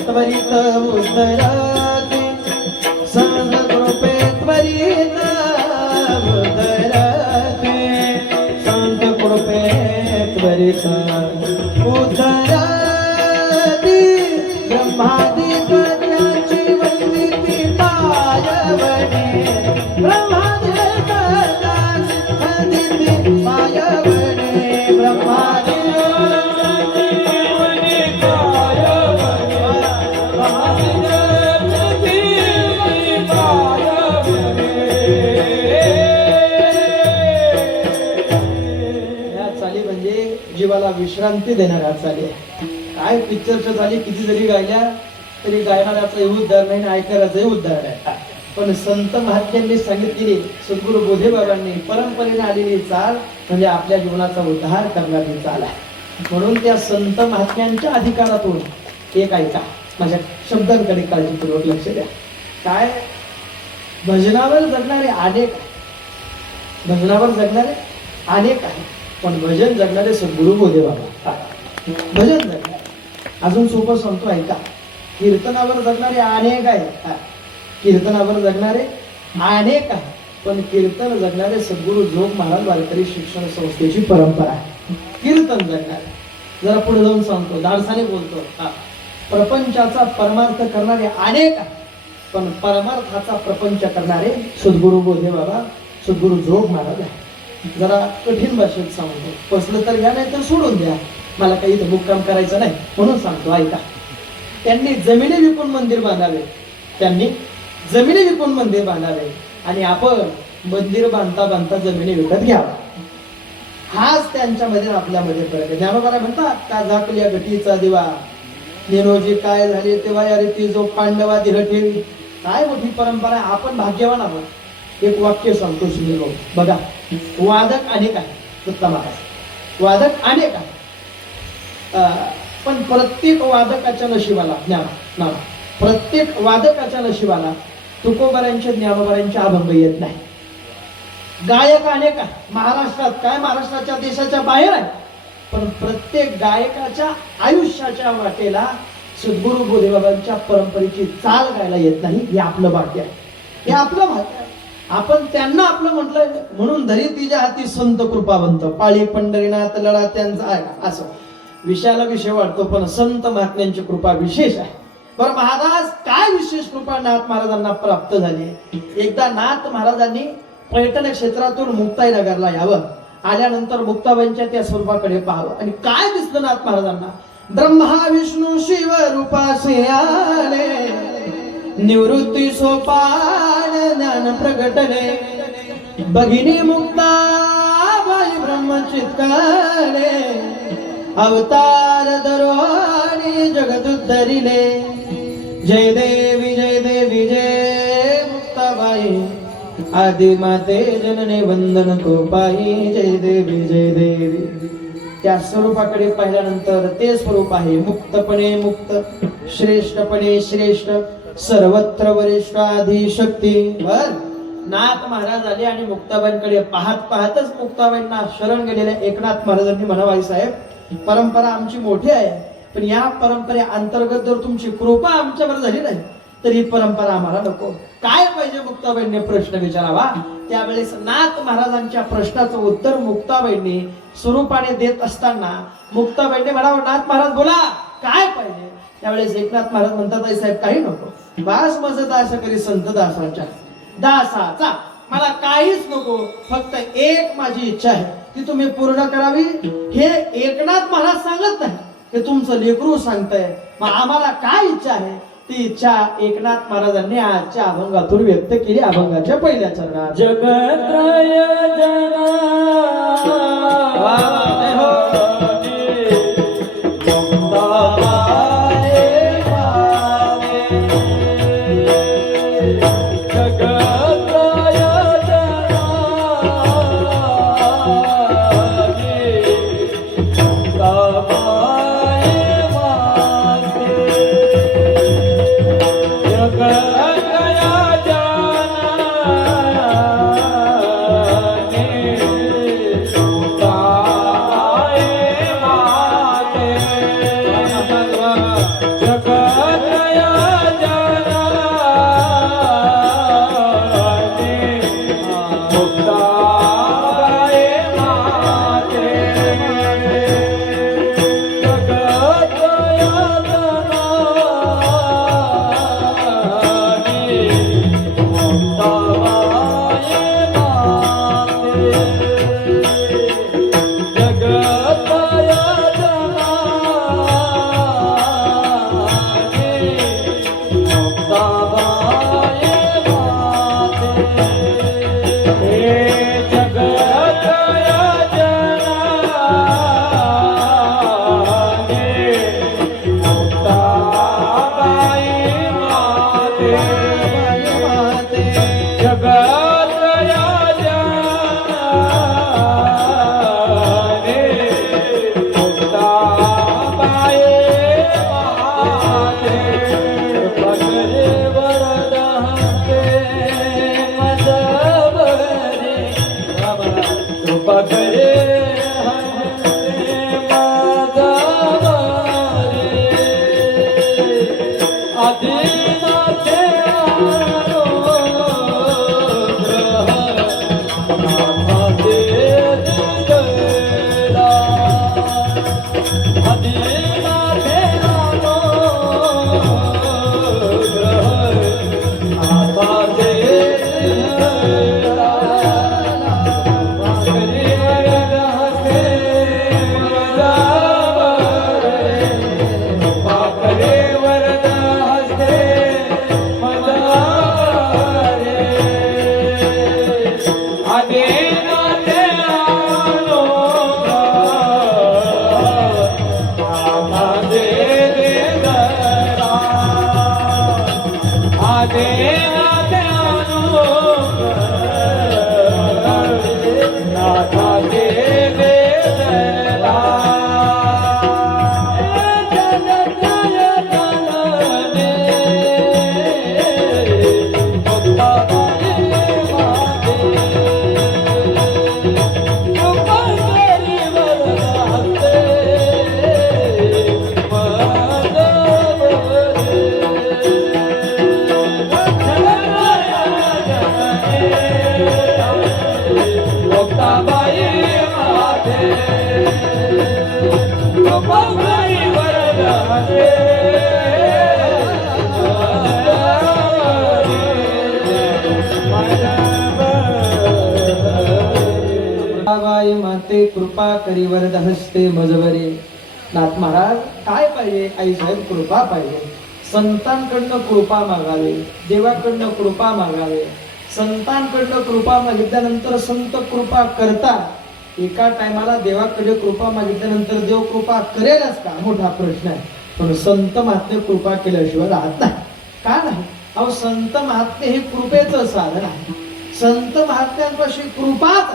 त्वरित उदरते संत कृपे त्वरित उदरते संत कृपे त्वरित उदरते ब्रह्मादि कन्याची वंदिती पायवणे ब्रह्मादि कन्याची वंदिती पायवणे ब्रह्मादि जीवाला विश्रांती देणाऱ्या चाली आहे. काय पिक्चरच्या चाली किती जरी गायल्या तरी गायणाऱ्याचा उद्धार नाही आणि ऐकणाऱ्याचाही उद्धार नाही. पण संत महात्म्यांनी सांगितलेली सद्गुरु बोधे बाबांनी परंपरेने आलेली चाल म्हणजे आपल्या जीवनाचा उद्धार करणारी चाल आहे. म्हणून त्या संत महात्म्यांच्या अधिकारातून एक ऐका माझ्या शब्दांकडे काळजीपूर्वक लक्ष द्या. काय भजनावर जगणारे अनेक आहे भजनावर जगणारे अनेक आहे पण भजन जगणारे सद्गुरु बोधे बाबा भजन जगणारे अजून सोपं सांगतो ऐका कीर्तनावर जगणारे अनेक आहेत कीर्तनावर जगणारे अनेक आहे पण कीर्तन जगणारे सद्गुरु जोग महाराज वारकरी शिक्षण संस्थेची परंपरा आहे. कीर्तन जगणारे जरा पुढे जाऊन सांगतो धाडसाने बोलतो प्रपंचाचा परमार्थ करणारे अनेक आहे पण परमार्थाचा प्रपंच करणारे सद्गुरु बोधे बाबा सद्गुरु जोग महाराज आहे. जरा कठीण भाषेत सांगतो पसलं तर घ्या नाही तर सोडून द्या मला काही इथं मुक्काम करायचं नाही म्हणून सांगतो ऐका त्यांनी जमिनी विकून मंदिर बांधावे त्यांनी जमिनी विकून मंदिर बांधावे आणि आपण मंदिर बांधता बांधता जमिनी विकत घ्यावा हाच त्यांच्यामध्ये आपल्यामध्ये फरक आहे. ज्ञानोबा म्हणतात का झाकल्या घटीचा दिवा निरोजी काय झाले तेव्हा या रीती जो पांडवा दिल ठेवी काय मोठी परंपरा आपण भाग्यवान आहोत. एक वाक्य सांगतो सुनील भाऊ बघा वादक अनेक आहे उत्तम आहे वादक अनेक आहे पण प्रत्येक वादकाच्या नशिबाला ज्ञान प्रत्येक वादकाच्या नशिबाला तुकोबारांच्या ज्ञानोबारांचे अभंग येत नाही. गायक अनेक आहे महाराष्ट्रात काय महाराष्ट्राच्या देशाच्या बाहेर आहे पण प्रत्येक गायकाच्या आयुष्याच्या वाटेला सद्गुरु बोधेबाबांच्या परंपरेची चाल गायला येत नाही. हे आपलं भाग्य आहे हे आपलं भाग्य आहे. आपण त्यांना आपलं म्हटलं म्हणून धरी तिच्या हाती संत कृपावंत पाळी पंढरीनाथ लढा त्यांचा असं विषयाला विषय वाटतो पण संत महात्म्यांची कृपा विशेष आहे. बरं महाराज काय विशेष कृपा नाथ महाराजांना प्राप्त झाली. एकदा नाथ महाराजांनी पर्यटन क्षेत्रातून मुक्ताईनगरला यावं आल्यानंतर मुक्ताबाईंच्या त्या स्वरूपाकडे पाहावं आणि काय दिसलं नाथ महाराजांना ब्रह्मा विष्णू शिव रूपासे आले निवृत्ती सोपान ज्ञान प्रगटले भगिनी मुक्ताबाई ब्रह्मचित्कारे अवतार दरवाणी जगत उद्धरिले जय देवी जय मुक्ताबाई आदि माते जनने वंदन तो पायी जय देवी त्या स्वरूपाकडे पाहिल्यानंतर ते स्वरूप आहे मुक्तपणे मुक्त श्रेष्ठपणे श्रेष्ठ सर्वत्र वरिष्ठ आधी शक्ती. बर नाथ महाराज आले आणि मुक्ताबाईंकडे पाहतच मुक्ताबाईंना शरण गेलेल्या एकनाथ महाराजांनी म्हणावाई साहेब परंपरा आमची मोठी आहे पण या परंपरे अंतर्गत जर तुमची कृपा आमच्यावर झाली नाही तर ही परंपरा आम्हाला नको. काय पाहिजे मुक्ताबाईंनी प्रश्न विचारावा. त्यावेळेस नाथ महाराजांच्या प्रश्नाचं उत्तर मुक्ताबाईंनी स्वरूपाने देत असताना मुक्ताबाईंनी म्हणावं नाथ महाराज बोला काय पाहिजे. त्यावेळेस एकनाथ महाराज म्हणतात साहेब काही नको बास मज दास करी संत दासाचा मला काहीच नको फक्त एक माझी इच्छा आहे ती तुम्ही पूर्ण करावी. हे एकनाथ महाराज सांगत नाही हे तुमचं लेकरू सांगतंय. मग आम्हाला काय इच्छा आहे ती इच्छा एकनाथ महाराजांनी आजच्या अभंगातून व्यक्त केली. अभंगाच्या पहिल्या चरणात जगत्रय जना हो बाई माते कृपा करी वरद हस्ते मजवरे. नाथ महाराज काय पाहिजे? आई साहेब कृपा पाहिजे. संतांकडनं कृपा मागावे, देवाकडनं कृपा मागावे. संतांकडनं कृपा मागितल्यानंतर संत कृपा करतात. एका टायमाला देवाकडे कृपा मागितल्यानंतर देव कृपा करेलच का? मोठा प्रश्न आहे. पण संत महात्मे कृपा केल्याशिवाय राहत नाही. का नाही? अहो संत महात्मे हे कृपेचं साधन आहे. संत महात्म्यांपाशी कृपाच.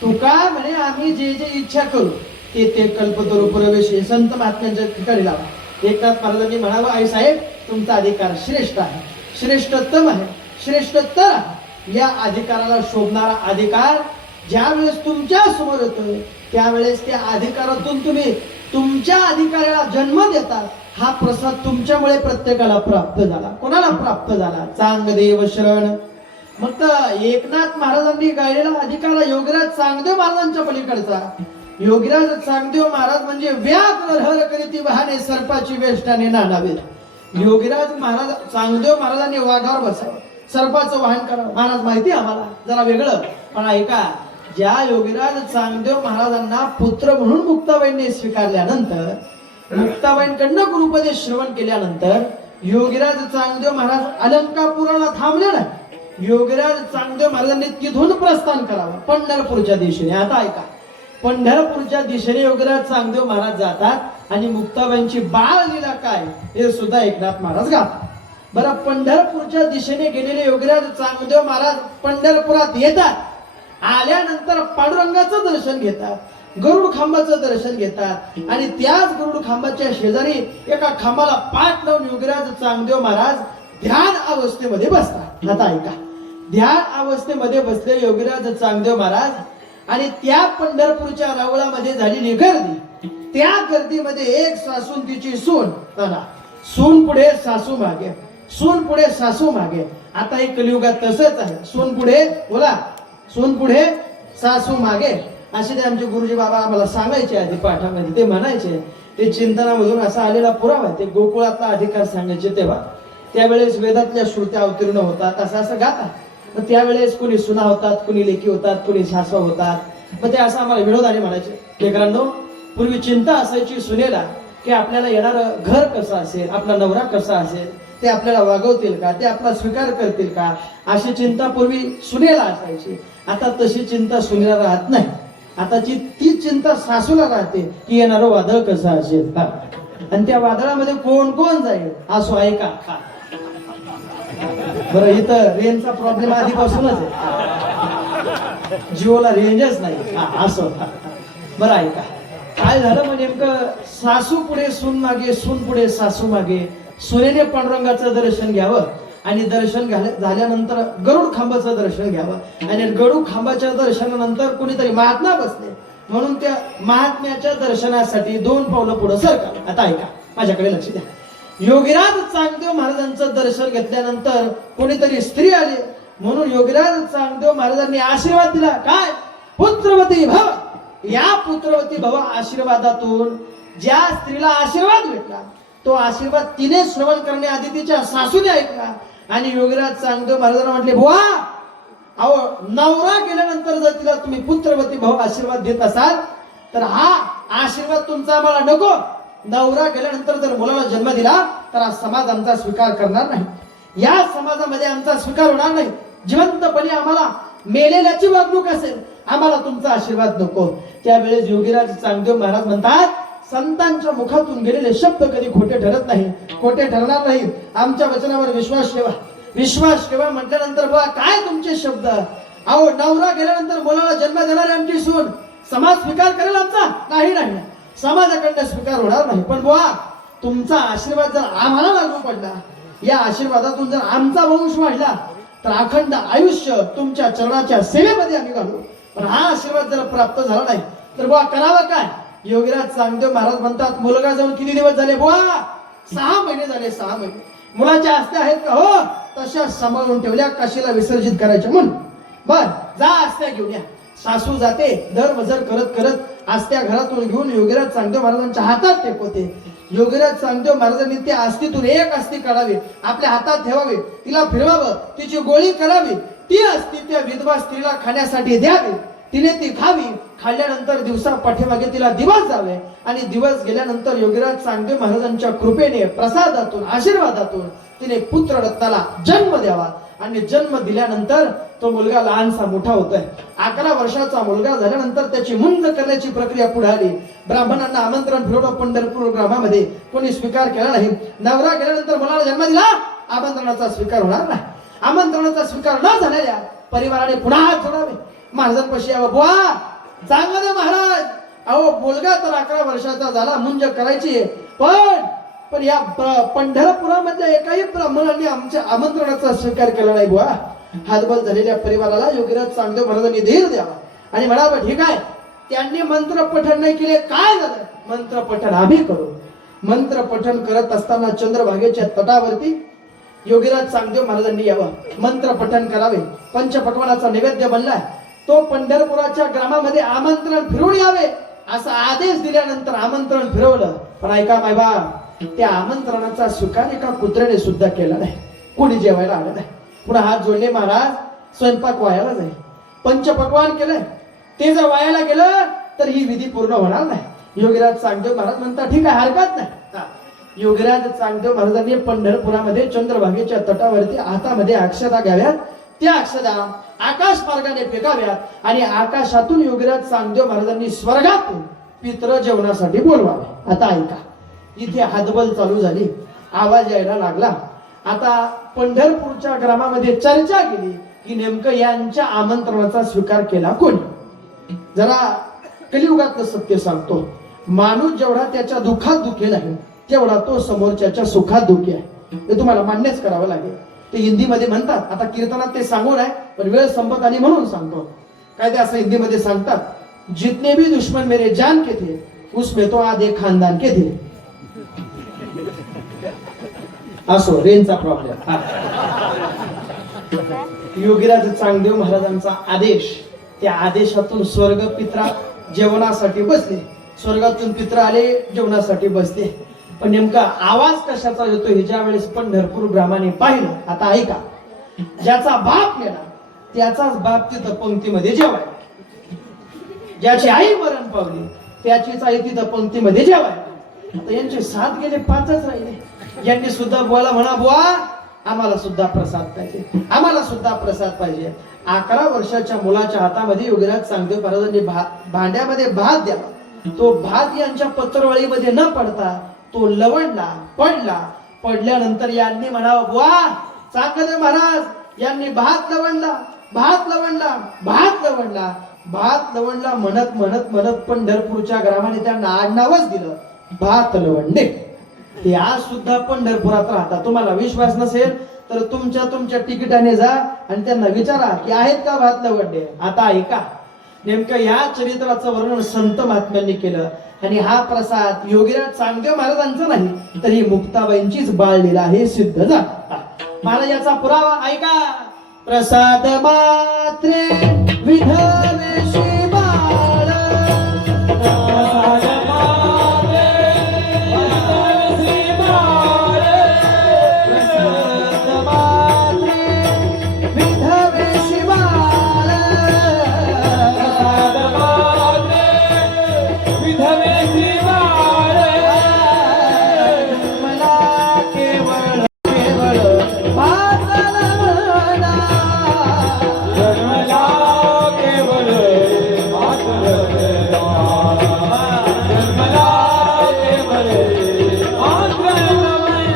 तुका म्हणे आम्ही जे जे इच्छा करू ते कल्पतरू प्रवेश हे संत महात्म्यांच्या ठिकाणी लावा. एकनाथ महाराजांनी म्हणावं, आई साहेब तुमचा अधिकार श्रेष्ठ आहे, श्रेष्ठतम आहे, श्रेष्ठतर आहे. या अधिकाराला शोभणारा अधिकार ज्या वेळेस तुमच्या समोर येतोय त्यावेळेस त्या अधिकारातून तुम्ही तुमच्या अधिकाराला जन्म देता. हा प्रसाद तुमच्यामुळे प्रत्येकाला प्राप्त झाला. कोणाला प्राप्त झाला? चांगदेव शरण. मग तर एकनाथ महाराजांनी गायलेला अधिकार योगीराज चांगदेव महाराजांच्या पलीकडचा. योगीराज चांगदेव महाराज म्हणजे व्याघ्र हर करीती वाहने सर्पाची वेष्टाने नाणावे. योगीराज महाराज चांगदेव महाराजांनी वाघावर बसावं, सर्पाचं वाहन करावं. महाराज माहिती आम्हाला जरा वेगळं, पण ऐका, ज्या योगीराज चांगदेव महाराजांना पुत्र म्हणून मुक्ताबाईंनी स्वीकारल्यानंतर, मुक्ताबाईंकडनं गुरुपदेश श्रवण केल्यानंतर योगीराज चांगदेव महाराज अलंकापुराला थांबले नाही. योगीराज चांगदेव महाराजांनी तिथून प्रस्थान करावं पंढरपूरच्या दिशेने. आता ऐका, पंढरपूरच्या दिशेने योगीराज चांगदेव महाराज जातात आणि मुक्ताबाईंची बाळ लीला काय हे सुद्धा एकनाथ महाराज गातात. बरं, पंढरपूरच्या दिशेने गेलेले योगीराज चांगदेव महाराज पंढरपुरात येतात. आल्यानंतर पांडुरंगाचं दर्शन घेतात, गरुड खांबाचं दर्शन घेतात आणि त्याच गरुड खांबाच्या शेजारी एका खांबाला पाठ लावून योगीराज चांगदेव महाराज ध्यान अवस्थेमध्ये बसतात. आता ऐका, ध्यान अवस्थेमध्ये बसले योगीराज चांगदेव महाराज आणि त्या पंढरपूरच्या रावळामध्ये झालेली गर्दी, त्या गर्दीमध्ये एक सासून तिची सून, सून पुढे सासू मागे, सून पुढे सासू मागे. आता हे कलियुगात तसंच आहे. सून पुढे, बोला, सून पुढे सासू मागे. असे ते आमचे गुरुजी बाबा आम्हाला सांगायचे आधी पाठामध्ये. ते म्हणायचे, ते चिंतनामधून असा आलेला पुरावा. ते गोकुळातला अधिकार सांगायचे तेव्हा. त्यावेळेस वेदातल्या श्रुत्या अवतीर्ण होतात, असं गातात. मग त्यावेळेस कुणी सुना होतात, कुणी लेकी होतात, कुणी सासवा होतात. मग ते असं आम्हाला विनोदाने म्हणायचे, लेकरांनो पूर्वी चिंता असायची सुनेला की आपल्याला येणारं घर कसं असेल, आपला नवरा कसा असेल, ते आपल्याला वागवतील का, ते आपला स्वीकार करतील का, अशी चिंता पूर्वी सुनेला असायची. आता तशी चिंता सुनेला राहत नाही. आताची ती चिंता सासूला राहते की येणारं वादळ कसं असेल आणि त्या वादळामध्ये कोण कोण जाईल. असो ऐका, बरं इथं रेंजचा प्रॉब्लेम आधीपासूनच आहे, जिओला रेंजच नाही. असं बरं ऐका, काय झालं म्हणजे नेमकं, सासू पुढे सून मागे, सून पुढे सासू मागे. सुनेने पांडुरंगाचं दर्शन घ्यावं आणि दर्शन झाल्यानंतर गरुड खांबाचं दर्शन घ्यावं आणि गरुड खांबाच्या दर्शनानंतर कोणीतरी महात्मा बसले म्हणून त्या महात्म्याच्या दर्शनासाठी 2 पावलं पुढे सरका. आता ऐका, माझ्याकडे लक्ष द्या. योगीराज चांगदेव महाराजांचं दर्शन घेतल्यानंतर कोणीतरी स्त्री आली म्हणून योगीराज चांगदेव महाराजांनी आशीर्वाद दिला. काय? पुत्रवती भव. या पुत्रवती भव आशीर्वादातून ज्या स्त्रीला आशीर्वाद भेटला तो आशीर्वाद तिने श्रवण करण्याआधी तिच्या सासूने ऐकला आणि योगीराज चांगदेव महाराजांना म्हटले, बुवा अहो नवरा गेल्यानंतर जर तिला तुम्ही पुत्रवती भव आशीर्वाद देत असाल तर हा आशीर्वाद तुमचा आम्हाला नको. नवरा गेल्यानंतर जर मुलाला जन्म दिला तर हा समाज आमचा स्वीकार करणार नाही. या समाजामध्ये आमचा स्वीकार होणार नाही. जिवंतपणे आम्हाला मेलेल्याची वागणूक असेल, आम्हाला तुमचा आशीर्वाद नको. त्यावेळेस योगीराज चांगदेव महाराज म्हणतात, संतांच्या मुखातून गेलेले शब्द कधी खोटे ठरत नाही, खोटे ठरणार नाही. आमच्या वचनावर विश्वास ठेवा. विश्वास ठेवा म्हटल्यानंतर बघा काय तुमचे शब्द. अहो नवरा गेल्यानंतर मुलाला जन्म देणारी आमची सून समाज स्वीकार करेल आमचा? नाही, समाजाकडनं स्वीकार होणार नाही. पण बुवा तुमचा आशीर्वाद जर आम्हाला लागू पडला, या आशीर्वादातून जर आमचा वंश वाढला तर अखंड आयुष्य तुमच्या चरणाच्या सेवेमध्ये आम्ही घालू. पण हा आशीर्वाद जर प्राप्त झाला नाही तर बुवा करावं काय? योगीराज चांगदेव महाराज म्हणतात, मुलगा जाऊन किती दिवस झाले? बुवा 6 महिने झाले. 6 महिने. मुलाच्या आस्त्या आहेत का? हो, तशा सांभाळून ठेवल्या, काशीला विसर्जित करायच्या म्हणून. बर जा आस्त्या घेऊन या. सासू जाते, दर मजर करत करत आस्त्या घरातून घेऊन योगीराज चांगदेव महाराजांच्या हातात टेकवते. योगीराज चांगदेव महाराजांनी त्या अस्थितून एक अस्थि काढावी, आपल्या हातात ठेवावी, तिला फिरवावं, तिची गोळी करावी, ती अस्थि त्या विधवा स्त्रीला खाण्यासाठी द्यावी, तिने ती खावी, खाल्ल्यानंतर दिवसा पाठीमागे तिला दिवस जावे आणि दिवस गेल्यानंतर योगीराज चांगदेव महाराजांच्या कृपेने, प्रसादातून, आशीर्वादातून तिने पुत्र रत्नाला जन्म द्यावा आणि जन्म दिल्यानंतर तो मुलगा लहानसा मोठा होतोय. 11 वर्षाचा मुलगा झाल्यानंतर त्याची मुंज करण्याची प्रक्रिया पुढे आली. ब्राह्मणांना आमंत्रण फिरवलं पंढरपूर ग्रामामध्ये, कोणी स्वीकार केला नाही. नवरा गेल्यानंतर मुलाला जन्म दिला, आमंत्रणाचा स्वीकार होणार नाही. आमंत्रणाचा स्वीकार न झालेल्या परिवाराने पुन्हा हात जोडावे, महाराजांपाशी यावं. बुवा चांगलं महाराज, अहो मुलगा तर 11 वर्षाचा झाला, मुंज करायची, पण या पंढरपुरामधल्या एकाही ब्राह्मणांनी आमच्या आमंत्रणाचा स्वीकार केला नाही. बुवा हातबल झालेल्या परिवाराला योगीराज चांगदेव महाराजांनी धीर द्यावा आणि म्हणावं, ठीक आहे, त्यांनी मंत्र पठण नाही केले, काय झालं, मंत्र पठण आम्ही करू. मंत्र पठण करत असताना चंद्रभागेच्या तटावरती योगीराज चांगदेव महाराजांनी यावं, मंत्र पठण करावे. पंचपक्वानाचा नैवेद्य बनलाय, तो पंढरपुराच्या ग्रामामध्ये आमंत्रण फिरून यावे असा आदेश दिल्यानंतर आमंत्रण फिरवलं. पण ऐका मायबा, त्या आमंत्रणाचा स्वीकार एका कुत्र्याने सुद्धा केला नाही, कोणी जेवायला आलं नाही. पुन्हा हात जोडले, महाराज स्वयंपाक वायाला जाईल, पंचपक्वान केलंय, ते जर वायाला गेलं तर ही विधी पूर्ण होणार नाही. योगीराज चांगदेव महाराज म्हणतात, ठीक आहे, हरकत नाही. योगीराज चांगदेव महाराजांनी पंढरपुरामध्ये चंद्रभागेच्या तटावरती हातामध्ये अक्षता घ्याव्यात, त्या अक्षता आकाश मार्गाने फेकाव्यात आणि आकाशातून योगीराज चांगदेव महाराजांनी स्वर्गातून पितृ जेवणासाठी बोलवावे. आता ऐका, इथे हातबल चालू झाली, आवाज यायला लागला. आता पंढरपूरच्या ग्रामामध्ये चर्चा गेली की नेमकं यांच्या आमंत्रणाचा स्वीकार केला कोणी. जरा कलियुगातलं सत्य सांगतो, माणूस जेवढा त्याच्या दुःखात दुःखी नाही तेवढा तो समोरच्याच्या सुखात दुःखी आहे, हे तुम्हाला मान्यच करावं लागेल. ते हिंदीमध्ये म्हणतात, आता कीर्तनात ते सांगू नाही पण वेळ संपत आली म्हणून सांगतो. काय ते असं हिंदीमध्ये सांगतात, जितने भी दुश्मन मेरे जान के थे उसमें तो आधे खानदान के थे. असो, रेंजचा प्रॉब्लेम. योगीराज चांगदेव महाराजांचा आदेश, त्या आदेशातून स्वर्ग पित्रा जेवणासाठी बसले, स्वर्गातून पित्र आले जेवणासाठी बसले. पण नेमका आवाज कशाचा येतो हे ज्या वेळेस पंढरपूर ग्रामाने पाहिलं. आता ऐका, ज्याचा बाप गेला त्याचाच बाप तिथं पंक्तीमध्ये जेवायला, ज्याची आई मरण पावली त्याचीच आई तिथं पंक्तीमध्ये जेवायला. आता यांचे 7 गेले, 5च राहिले. यांनी सुद्धा बोला, म्हणा बुवा आम्हाला सुद्धा प्रसाद पाहिजे, आम्हाला सुद्धा प्रसाद पाहिजे. 11 वर्षाच्या मुलाच्या हातामध्ये योगीराज चांगदेव महाराजांनी भांड्यामध्ये भात द्यावा. तो भात यांच्या पत्रवळीमध्ये न पडता तो लवणला, पडला. पडल्यानंतर यांनी म्हणावं, बुवा चांगदेव महाराज यांनी भात लवणला, भात लवणला, भात लवणला, भात लवणला म्हणत म्हणत म्हणत पंढरपूरच्या ग्रामाने त्यांना आडनावच दिलं, भात लवंडे. ते आज सुद्धा पंढरपुरात राहतात. तुम्हाला विश्वास नसेल तर तुमच्या तिकिटाने जा आणि त्यांना विचारा की आहेत का भात लवंडे. आता ऐका, नेमकं या चरित्राचं वर्णन संत महात्म्यांनी केलं आणि हा प्रसाद योगीराज चांगदेव महाराजांचा नाही तर ही मुक्ताबाईंचीच बाळलीला हे सिद्ध झालं. महाराज याचा पुरावा ऐका, प्रसाद मात्रे विधवेशी बाळ, प्रसाद मात्रे विधवेशी बाळ, प्रसाद मात्रे विधवेशी बाळ, प्रसाद मात्रे विधवेशी बाळ, मला केवळ केवळ भात लवणा, जन्मला केवळ भात लवणा, जन्मला केवळ भात लवणा.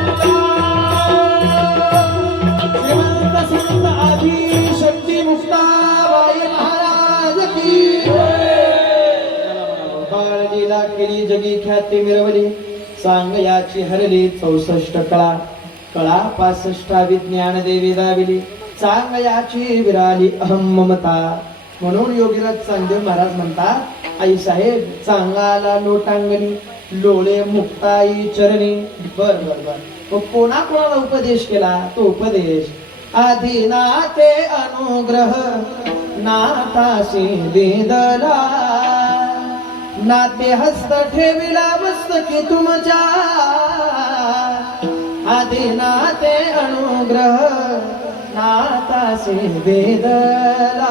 श्रीमंत सुंद आधी शक्ती मुक्ताबाई महाराज की बाळलीला केली जगी ख्याती मिरवली, सांग याची हरली 64 कळा, कळा 65 विज्ञान देवी दाविली, सांग याची विराली अहम ममता. म्हणून योगीराज चांगदेव महाराज म्हणतात, आई साहेब चांगाला लोटांगणी, लोळे मुक्ताई चरणी. बर बर बर, मग कोणाला उपदेश केला तो उपदेश, आधी नाते अनुग्रह नाथाशी वेदला, नाते हस्त ठेविला मस्तकी तुमच्या आधी नाते अनुग्रह नातासे वेदला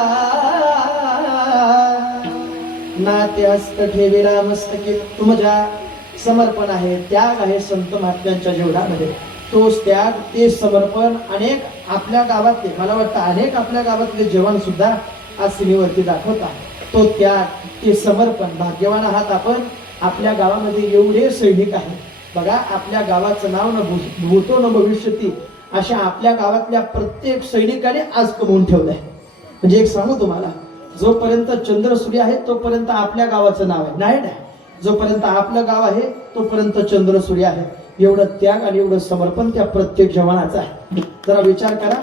नाते हस्त ठेविला मस्तकी तुमच्या समर्पण आहे, त्याग आहे संत महात्म्यांच्या जीवनामध्ये. तोच त्याग, ते समर्पण अनेक आपल्या गावातले, मला वाटतं अनेक आपल्या गावातले जवान सुद्धा आज सीमेवरती दाखवतात. तो त्याग, ते समर्पण, भाग्यवान आहात आपण. आपल्या गावामध्ये एवढे सैनिक आहेत बघा. आपल्या गावाचं नाव न भूतो न भविष्यती अशा आपल्या गावातल्या प्रत्येक सैनिकाने आज कमवून ठेवलंय. म्हणजे एक सांगू तुम्हाला, जोपर्यंत चंद्र सूर्य आहे तोपर्यंत आपल्या गावाचं नाव आहे. नाही नाही, जोपर्यंत आपलं गाव आहे तोपर्यंत चंद्र सूर्य आहे. एवढं त्याग आणि एवढं समर्पण त्या प्रत्येक जवानाचं आहे. जरा विचार करा,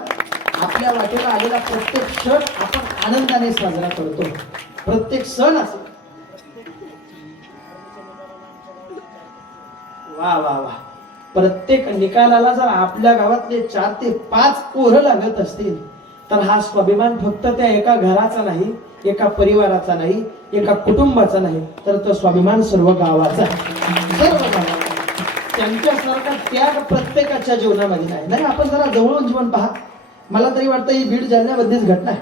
आपल्या वाटेला आलेला प्रत्येक क्षण आपण आनंदाने साजरा करतो. प्रत्येक सण असेल. वा वा वा. प्रत्येक निकालाला जर आपल्या गावातले 4 ते 5 पोरं लागत असतील तर हा स्वाभिमान फक्त त्या एका घराचा नाही, एका परिवाराचा नाही, एका कुटुंबाचा नाही, तर तो स्वाभिमान सर्व गावाचा, सर्व गावाचा. त्यांच्यासारखा त्याग प्रत्येकाच्या जीवनामध्ये नाही. नाही, आपण जरा जवळून जीवन पहा. मला तरी वाटतं ही बीड जालन्यामध्येच घटना आहे.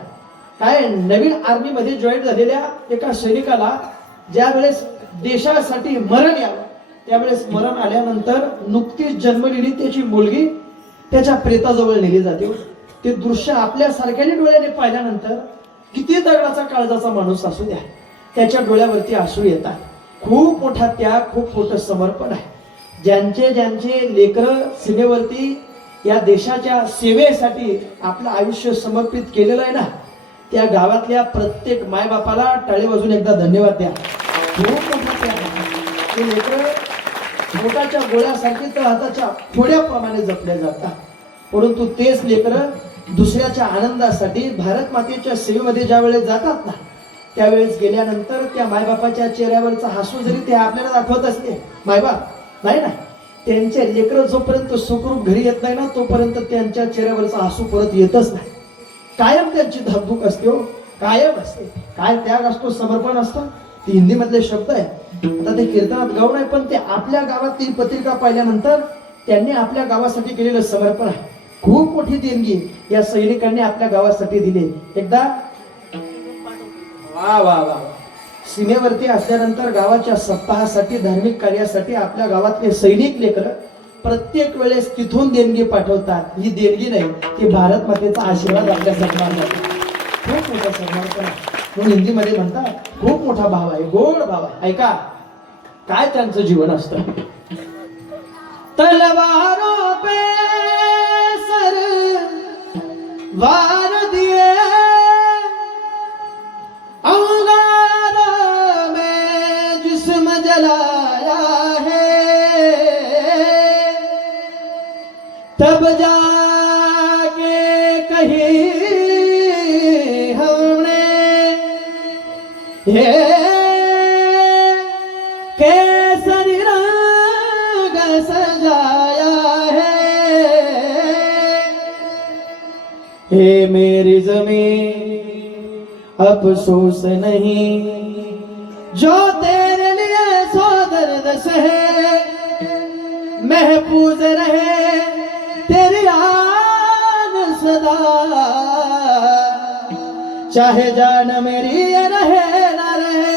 काय, नवीन आर्मी मध्ये जॉईन झालेल्या एका सैनिकाला ज्या वेळेस देशासाठी मरण यावं त्यावेळेस मरण आल्यानंतर नुकतीच जन्मलेली त्याची मुलगी त्याच्या प्रेताजवळ नेली जाते. ते दृश्य आपल्या सारख्याने डोळ्याने पाहिल्यानंतर किती दगडाचा काळजाचा माणूस असू द्या, त्याच्या डोळ्यावरती आसू येतात. खूप मोठा त्याग, खूप मोठं समर्पण आहे. ज्यांचे ज्यांचे लेकरं सीमेवरती या देशाच्या सेवेसाठी आपलं आयुष्य समर्पित केलेलं आहे ना, त्या गावातल्या प्रत्येक मायबापाला टाळे वाजून एकदा धन्यवाद द्या. खूप मोठा त्याग आहे. ते लेकरं पोटाच्या गोळ्यासारखी तर हाताच्या फोड्याप्रमाणे जपले जातात, परंतु तेच लेकरं दुसऱ्याच्या आनंदासाठी भारत मातेच्या सेवेमध्ये ज्या वेळेस जातात ना, त्यावेळेस गेल्यानंतर त्या मायबापाच्या चेहऱ्यावरचा हसू जरी ते आपल्याला दाखवत असते, मायबाप नाही ना, त्यांचे लेकरं जोपर्यंत सुखरूप घरी येत नाही ना तोपर्यंत त्यांच्या चेहऱ्यावरचा हसू परत येतच नाही. कायम त्यांची धाकधूक असते, हो कायम असते. काय त्याग असतो, समर्पण असतं. ते हिंदी मधले शब्द आहे, आता ते कीर्तनात गाऊन आहे, पण ते आपल्या गावातील पत्रिका पाहिल्यानंतर त्यांनी आपल्या गावासाठी केलेलं समर्पण आहे. खूप मोठी देणगी या सैनिकांनी आपल्या गावासाठी दिली. एकदा वा वा वा. सीमेवरती असल्यानंतर गावाच्या सप्ताहासाठी, धार्मिक कार्यासाठी आपल्या गावातले सैनिक लेकर प्रत्येक वेळेस तिथून देणगी पाठवतात. ही देणगी नाही, ती भारत मातेचा आशीर्वाद आपल्यासाठी मानतात. खूप मोठा समर्पण आहे. म्हणून हिंदीमध्ये म्हणतात खूप मोठा भाव आहे, गोड भाव आहे. ऐका काय त्यांचं जीवन असतं. तलवारों पे सर वार दिए, अंगारों में जिस्म जलाया है, तब जाके कहीं हमने ये केसरी रंग सजाया है। हे मेरी जमीन अफसोस नहीं, जो तेरे लिए सो दर्द सहे, महफूज रहे तेरी आन सदा, चाहे जान मेरी रहे ना रहे,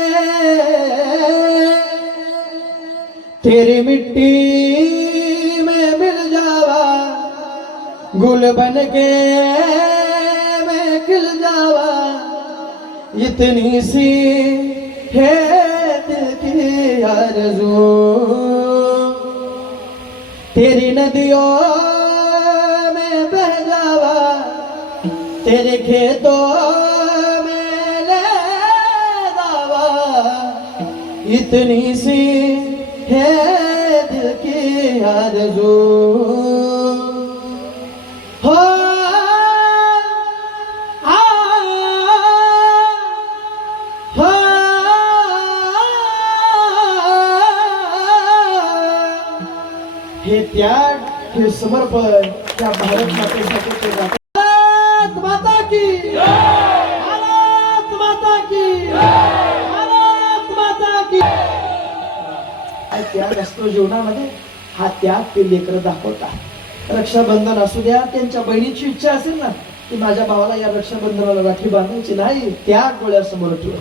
तेरी मिट्टी में मिल जावा, गुल बन के मैं खिल जावा, इतनी सी है दिल की आरज़ू, तेरी नदियों में बह जावा, तेरे खेतों में ले जावा, इतनी सी है दिल की आरज़ू। हो हे त्याग, हे समर्पण त्या भारत मातेसाठी ते जातात. भारत माता की भारत माता की भारत माता की काय त्याग असतो जीवनामध्ये, हा त्याग ते लेकरं दाखवतात. रक्षाबंधन असू द्या, त्यांच्या बहिणीची इच्छा असेल ना की माझ्या भावाला या रक्षाबंधनाला राखी बांधायची, नाही, त्याग डोळ्यासमोर ठेव.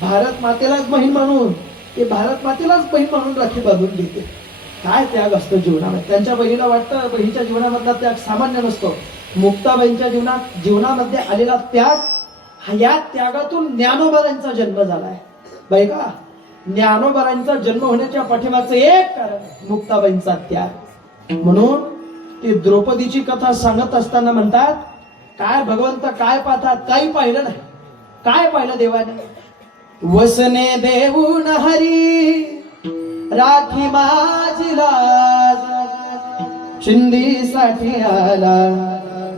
भारत मातेलाच बहीण म्हणून, ते भारत मातेलाच बहीण म्हणून राखी बांधून घेते. काय त्याग असतो जीवनामध्ये. त्यांच्या बहिणीला वाटतं बहिणीच्या जीवनामधला त्याग सामान्य नसतो. मुक्ताबाईंच्या जीवनामध्ये आलेला त्याग, या त्यागातून ज्ञानोबारांचा जन्म झालाय. बाई का, ज्ञानोबारांचा जन्म होण्याच्या पाठीमागचं एक कारण मुक्ताबाईंचा त्याग. म्हणून ते द्रौपदीची कथा सांगत असताना म्हणतात, काय भगवंत काय पाहतात, काही पाहिलं नाही. काय पाहिलं देवाने? वसने देऊन हरी राखी माझी लाज, चिंधीसाठी आला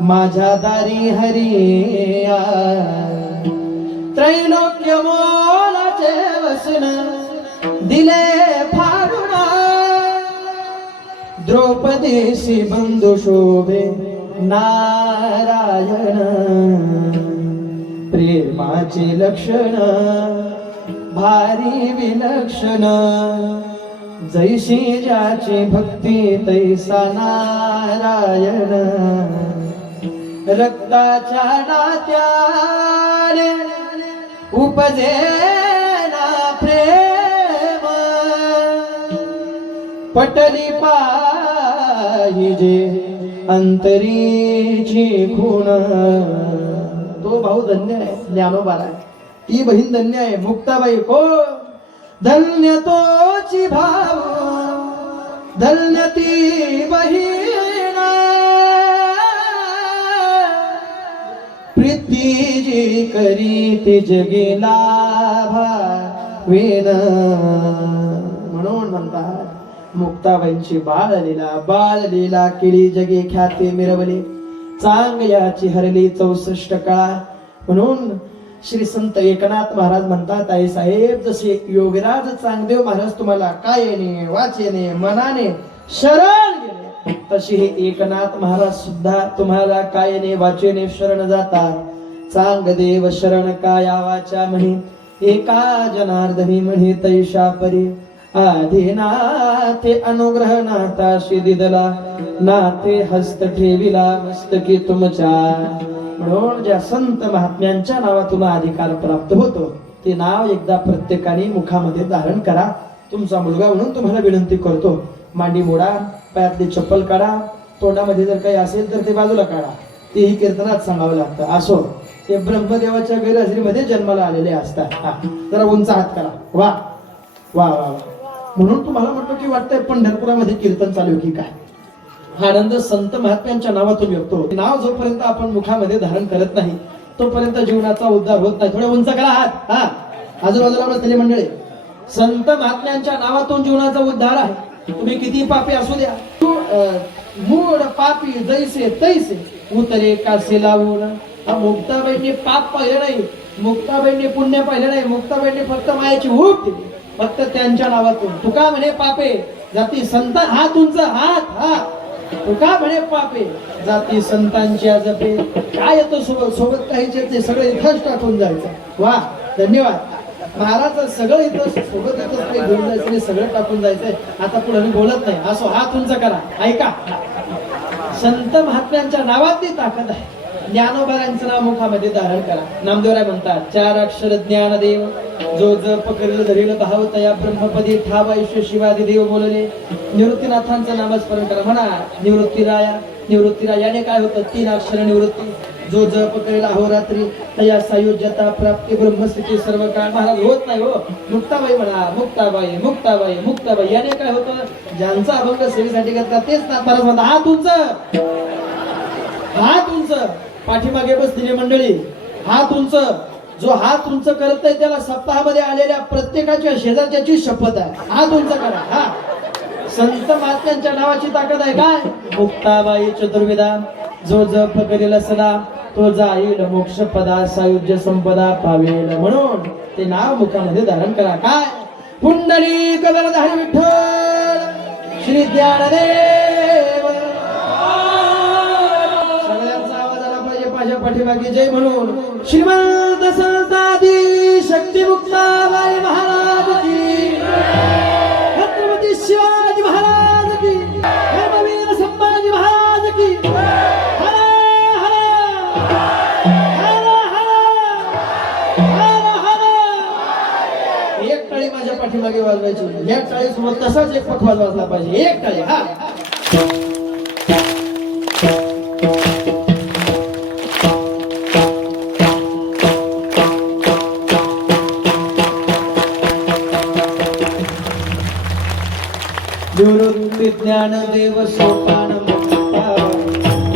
माझ्या दारी हरी. त्रैलोक्य मोलाचे वसन दिले फाडून, द्रौपदीसी बंधू शोभे नारायण. प्रेमाचे लक्षण भारी विलक्षण, जैशी ज्याची भक्ती तैसा नारायण. रक्ताच्या नात्याने उपजे ना प्रेम, पटली पाहिजे अंतरीची खूण. तो भाऊ धन्य आहे, ज्ञानोबा आहे. ती बहीण धन्य आहे, मुक्ताबाई. कोण धन्य तोची भाऊ, धन्य ती बहीण. प्रीती जी करी ती जगेला भावेन. म्हणून म्हणतात मुक्ताबाईंची बाळलीला केली जगे ख्याती मिरवली, चांगल्याची हरली 64 काळा. म्हणून श्री संत एकनाथ महाराज म्हणतात, आई साहेब जसे योगीराज चांगदेव महाराज तुम्हाला कायेने वाचेने मनाने शरण गेले, तशी हे एकनाथ महाराज सुद्धा तुम्हाला कायेने वाचेने शरण जातात. चांगदेव शरण काया वाचा म्हणे, एका जनार्दनी म्हणे तैशा परी. आधीनाथे अनुग्रह नाथाशी दिदला, नाथे हस्त ठेविला मस्तकी तुमच्या. म्हणून ज्या संत महात्म्यांच्या नावातून अधिकार प्राप्त होतो, ते नाव एकदा प्रत्येकाने मुखामध्ये धारण करा. तुमचा मुलगा म्हणून तुम्हाला विनंती करतो, मांडी मोडा, पायातली चप्पल काढा, तोंडामध्ये जर काही असेल तर ते बाजूला काढा. तेही कीर्तनात सांगावं लागतं. असो, ते ब्रह्मदेवाच्या गैरहजेरीमध्ये जन्माला आलेले असतात. जरा उंच हात करा. वा वा वा वा. म्हणून तुम्हाला म्हटलं की वाटतंय पंढरपुरामध्ये कीर्तन चालू की काय. हा आनंद संत महात्म्यांच्या नावातून येतो. नाव जोपर्यंत आपण मुखामध्ये धारण करत नाही तोपर्यंत जीवनाचा उद्धार होत नाही. थोडे उंच करा हात. हा, आजूबाजूला बसलेले मंडळी, संत महात्म्यांच्या नावातून जीवनाचा उद्धार आहे. तुम्ही किती पापी असू द्या, मूळ पापी जैसे तैसे उतरे कासे लावून. हा, मुक्ताबाईंनी पाप पाहिलं नाही, मुक्ताबाईंनी पुण्य पाहिलं नाही. मुक्ताबाईंनी फक्त मायाची हूक दिली, फक्त त्यांच्या नावातून. तुका म्हणे पापे जाती संत, हात उंच, हात. हा, तुका म्हणे पापे जाती संतांच्या जपे. काय येतो सोबत सोबत काहीच ते सगळे इथंच टाकून जायचं. वा, धन्यवाद महाराज. सगळं इथं सोबत येतं, काही घेऊन जायचं नाही, सगळं टाकून जायचंय. आता पुढे मी बोलत नाही. असो, हात उंच करा. ऐका, संत महात्म्यांच्या नावातली ताकद आहे. ज्ञानोबारांचं नाव मुखामध्ये धारण करा. नामदेवराय म्हणतात, 4 अक्षर ज्ञानदेव, जो जप करील धरील भाव तया ब्रह्मपदी ठावायुष्य शिवादी देव बोलले. निवृत्तीनाथांचं नामस्मरण करा. म्हणा निवृत्तीराया. निवृत्तीरायाने काय होतं? 3 अक्षर निवृत्ती. जो जप करेल अहोरात्री तया सायुज्यता प्राप्ती ब्रह्मस्थिती सर्व काळ. महाराज होत नाही हो. मुक्ताबाई म्हणा, मुक्ताबाई मुक्ताबाई मुक्ताबाई. याने काय होतं? ज्यांचा अभंग सेवेसाठी करतात तेच महाराज म्हणतात, हात उंच, हात उंच. पाठीमागे बसलेली मंडळी, हात उंच. जो हात उंच करत आहे त्याला सप्ताहामध्ये आलेल्या प्रत्येकाच्या शेजारच्याची शपथ आहे. हात उंच करा. हा, संत महात्म्यांच्या नावाची ताकद आहे. काय? मुक्ताबाई चतुर्विधा. जो जप करेल सदा तो जाईल मोक्ष पदा, सायुज्य संपदा पावेल. म्हणून ते नाव मुखामध्ये धारण करा. काय? पुंडलिक वरधारी विठ्ठल श्री ज्ञानदेव. सगळ्यांचा आवाज आला पाहिजे माझ्या पाठीमागे जय म्हणून. श्रीमंत संतादी शक्ती मुक्ताबाई महाराज की, छत्रपती वाजवायची या टाळीसोबत तसाच एक पखवाज वाजला पाहिजे एक टाळी हा निवृत्ती ज्ञानदेव सोपान मुक्ता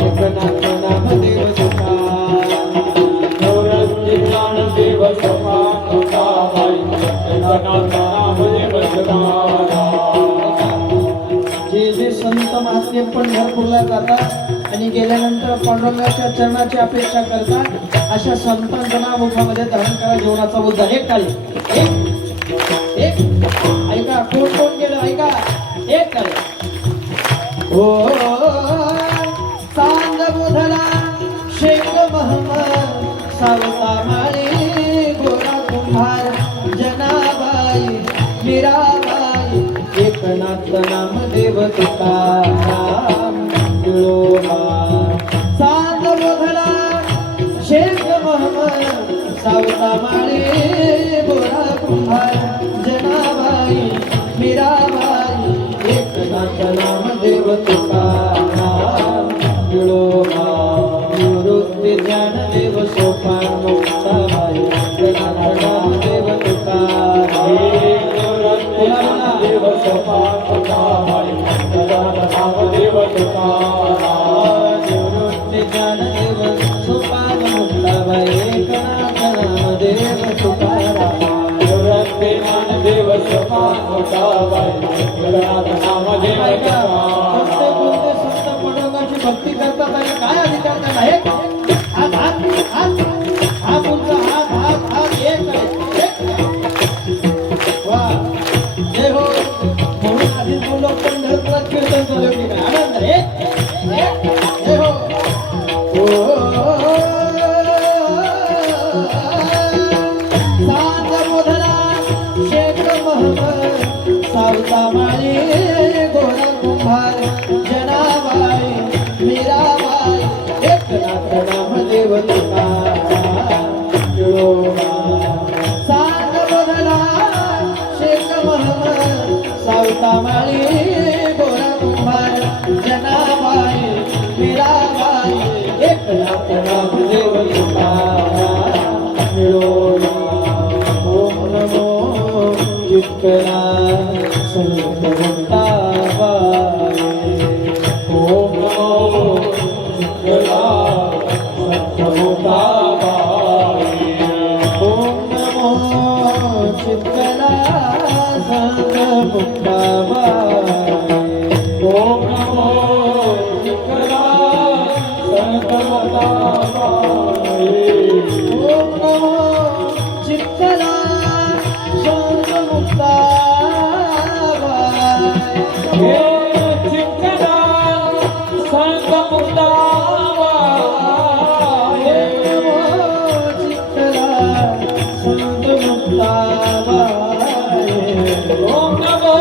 एकनाथ नामदेव निवृत्ती ज्ञानदेव सोपानोताबाई एकनाथ नामदेव जे जे संत महात्मे पंढरपूरला जातात आणि गेल्यानंतर पांडुरंगाच्या चरणाची अपेक्षा करतात अशा संतांचं नाव मुखामध्ये धारण करा जीवनाचा मुद्दा एक टाळी एक ऐका कोण कोण गेलं ऐका एक टाळी हो सांग बुधला शेख महमद सावता माळी गोरा कुंभार जनाबाई मीराबाई एकनाथ नामदेव तुकाराम सांग बुधला शेख महमद सावता माळी गोरा कुंभार जनाबाई मीराबाई एकनाथ नामदेव तुकाराम निवृत्ती ज्ञानदेव सोपान मुक्ताबाई एकनाथ नामदेव तुकाराम देव सोपानोताबाई एकनाथ नामदेव निवृत्ती ज्ञानदेव सोपान मुक्ताबाई एकनाथ नामदेव तुकाराम निवृत्ती ज्ञानदेव सोपानोताबाई एकनाथ नामदेव संत पांडुरंगाची भक्ती करतात आणि काय अधिकार त्यांना एक हात हात हात हा तुमचा हात हात हात एक वा जय हो म्हणून आधीच बोललो पंढरपुरात कीर्तन चालू की नाही आनंद एक जय हो सांग मोधला शेख महमद सावता माळी गोरा कुंभार जनाबाई मीराबाई एकनाथ नामदेव तुकाराम सांग मोधला शेख महमद सावता माळी गोरा कुंभार जनाबाई मीराबाई एकनाथ नामदेव तुकाराम ओम नमो चित्तना संतमुक्ताबाई ओम नमो चित्तला संतमुक्ताबाई ओम नमो चित्तना संतमुक्ताबाई ओम नमो चित्तला संतमुक्ताबाई ओम नमो चित्तना संतमुक्ताबाई चित्तला संतमुक्ताबाई ओम नमो चित्तना संतमुक्ताबाई ओम नमो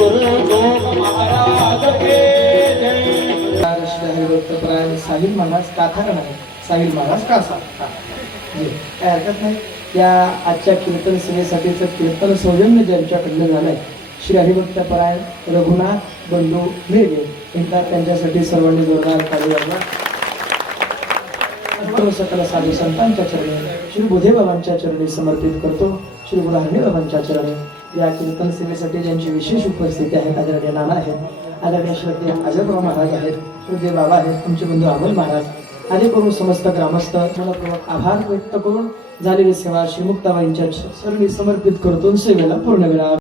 गुरु गोप महाराज के जय श्री हरिभक्तपरायण साहिल महाराज काथा नाही साहिल महाराज कासा काय हरकत नाही. या आजच्या कीर्तन सेवेसाठीचं कीर्तन सौजन्य ज्यांच्याकडलं झालंय श्री हरिभक्तपरायण रघुनाथ बंधू मिरगे एकदा त्यांच्यासाठी सर्वांनी जोरदार ताली वाजवा. सकल साधू संतांच्या चरणी श्री बुधे बाबांच्या चरणी समर्पित करतो. श्री बुधारणी बाबांच्या चरणी या कीर्तन सेवेसाठी ज्यांची विशेष उपस्थिती आहे आदरणीय नाना आहेत, आदरणीय श्रद्धेय अजयप्रभा महाराज आहेत, श्रद्धेय बाबा आहेत, आमचे बंधू अमोल महाराज आदी करून समस्त ग्रामस्थ मनपूर्वक आभार व्यक्त करून झालेली सेवा श्री मुक्ताबाईंच्या चरणी समर्पित करतो. सेवेला पूर्ण विराम.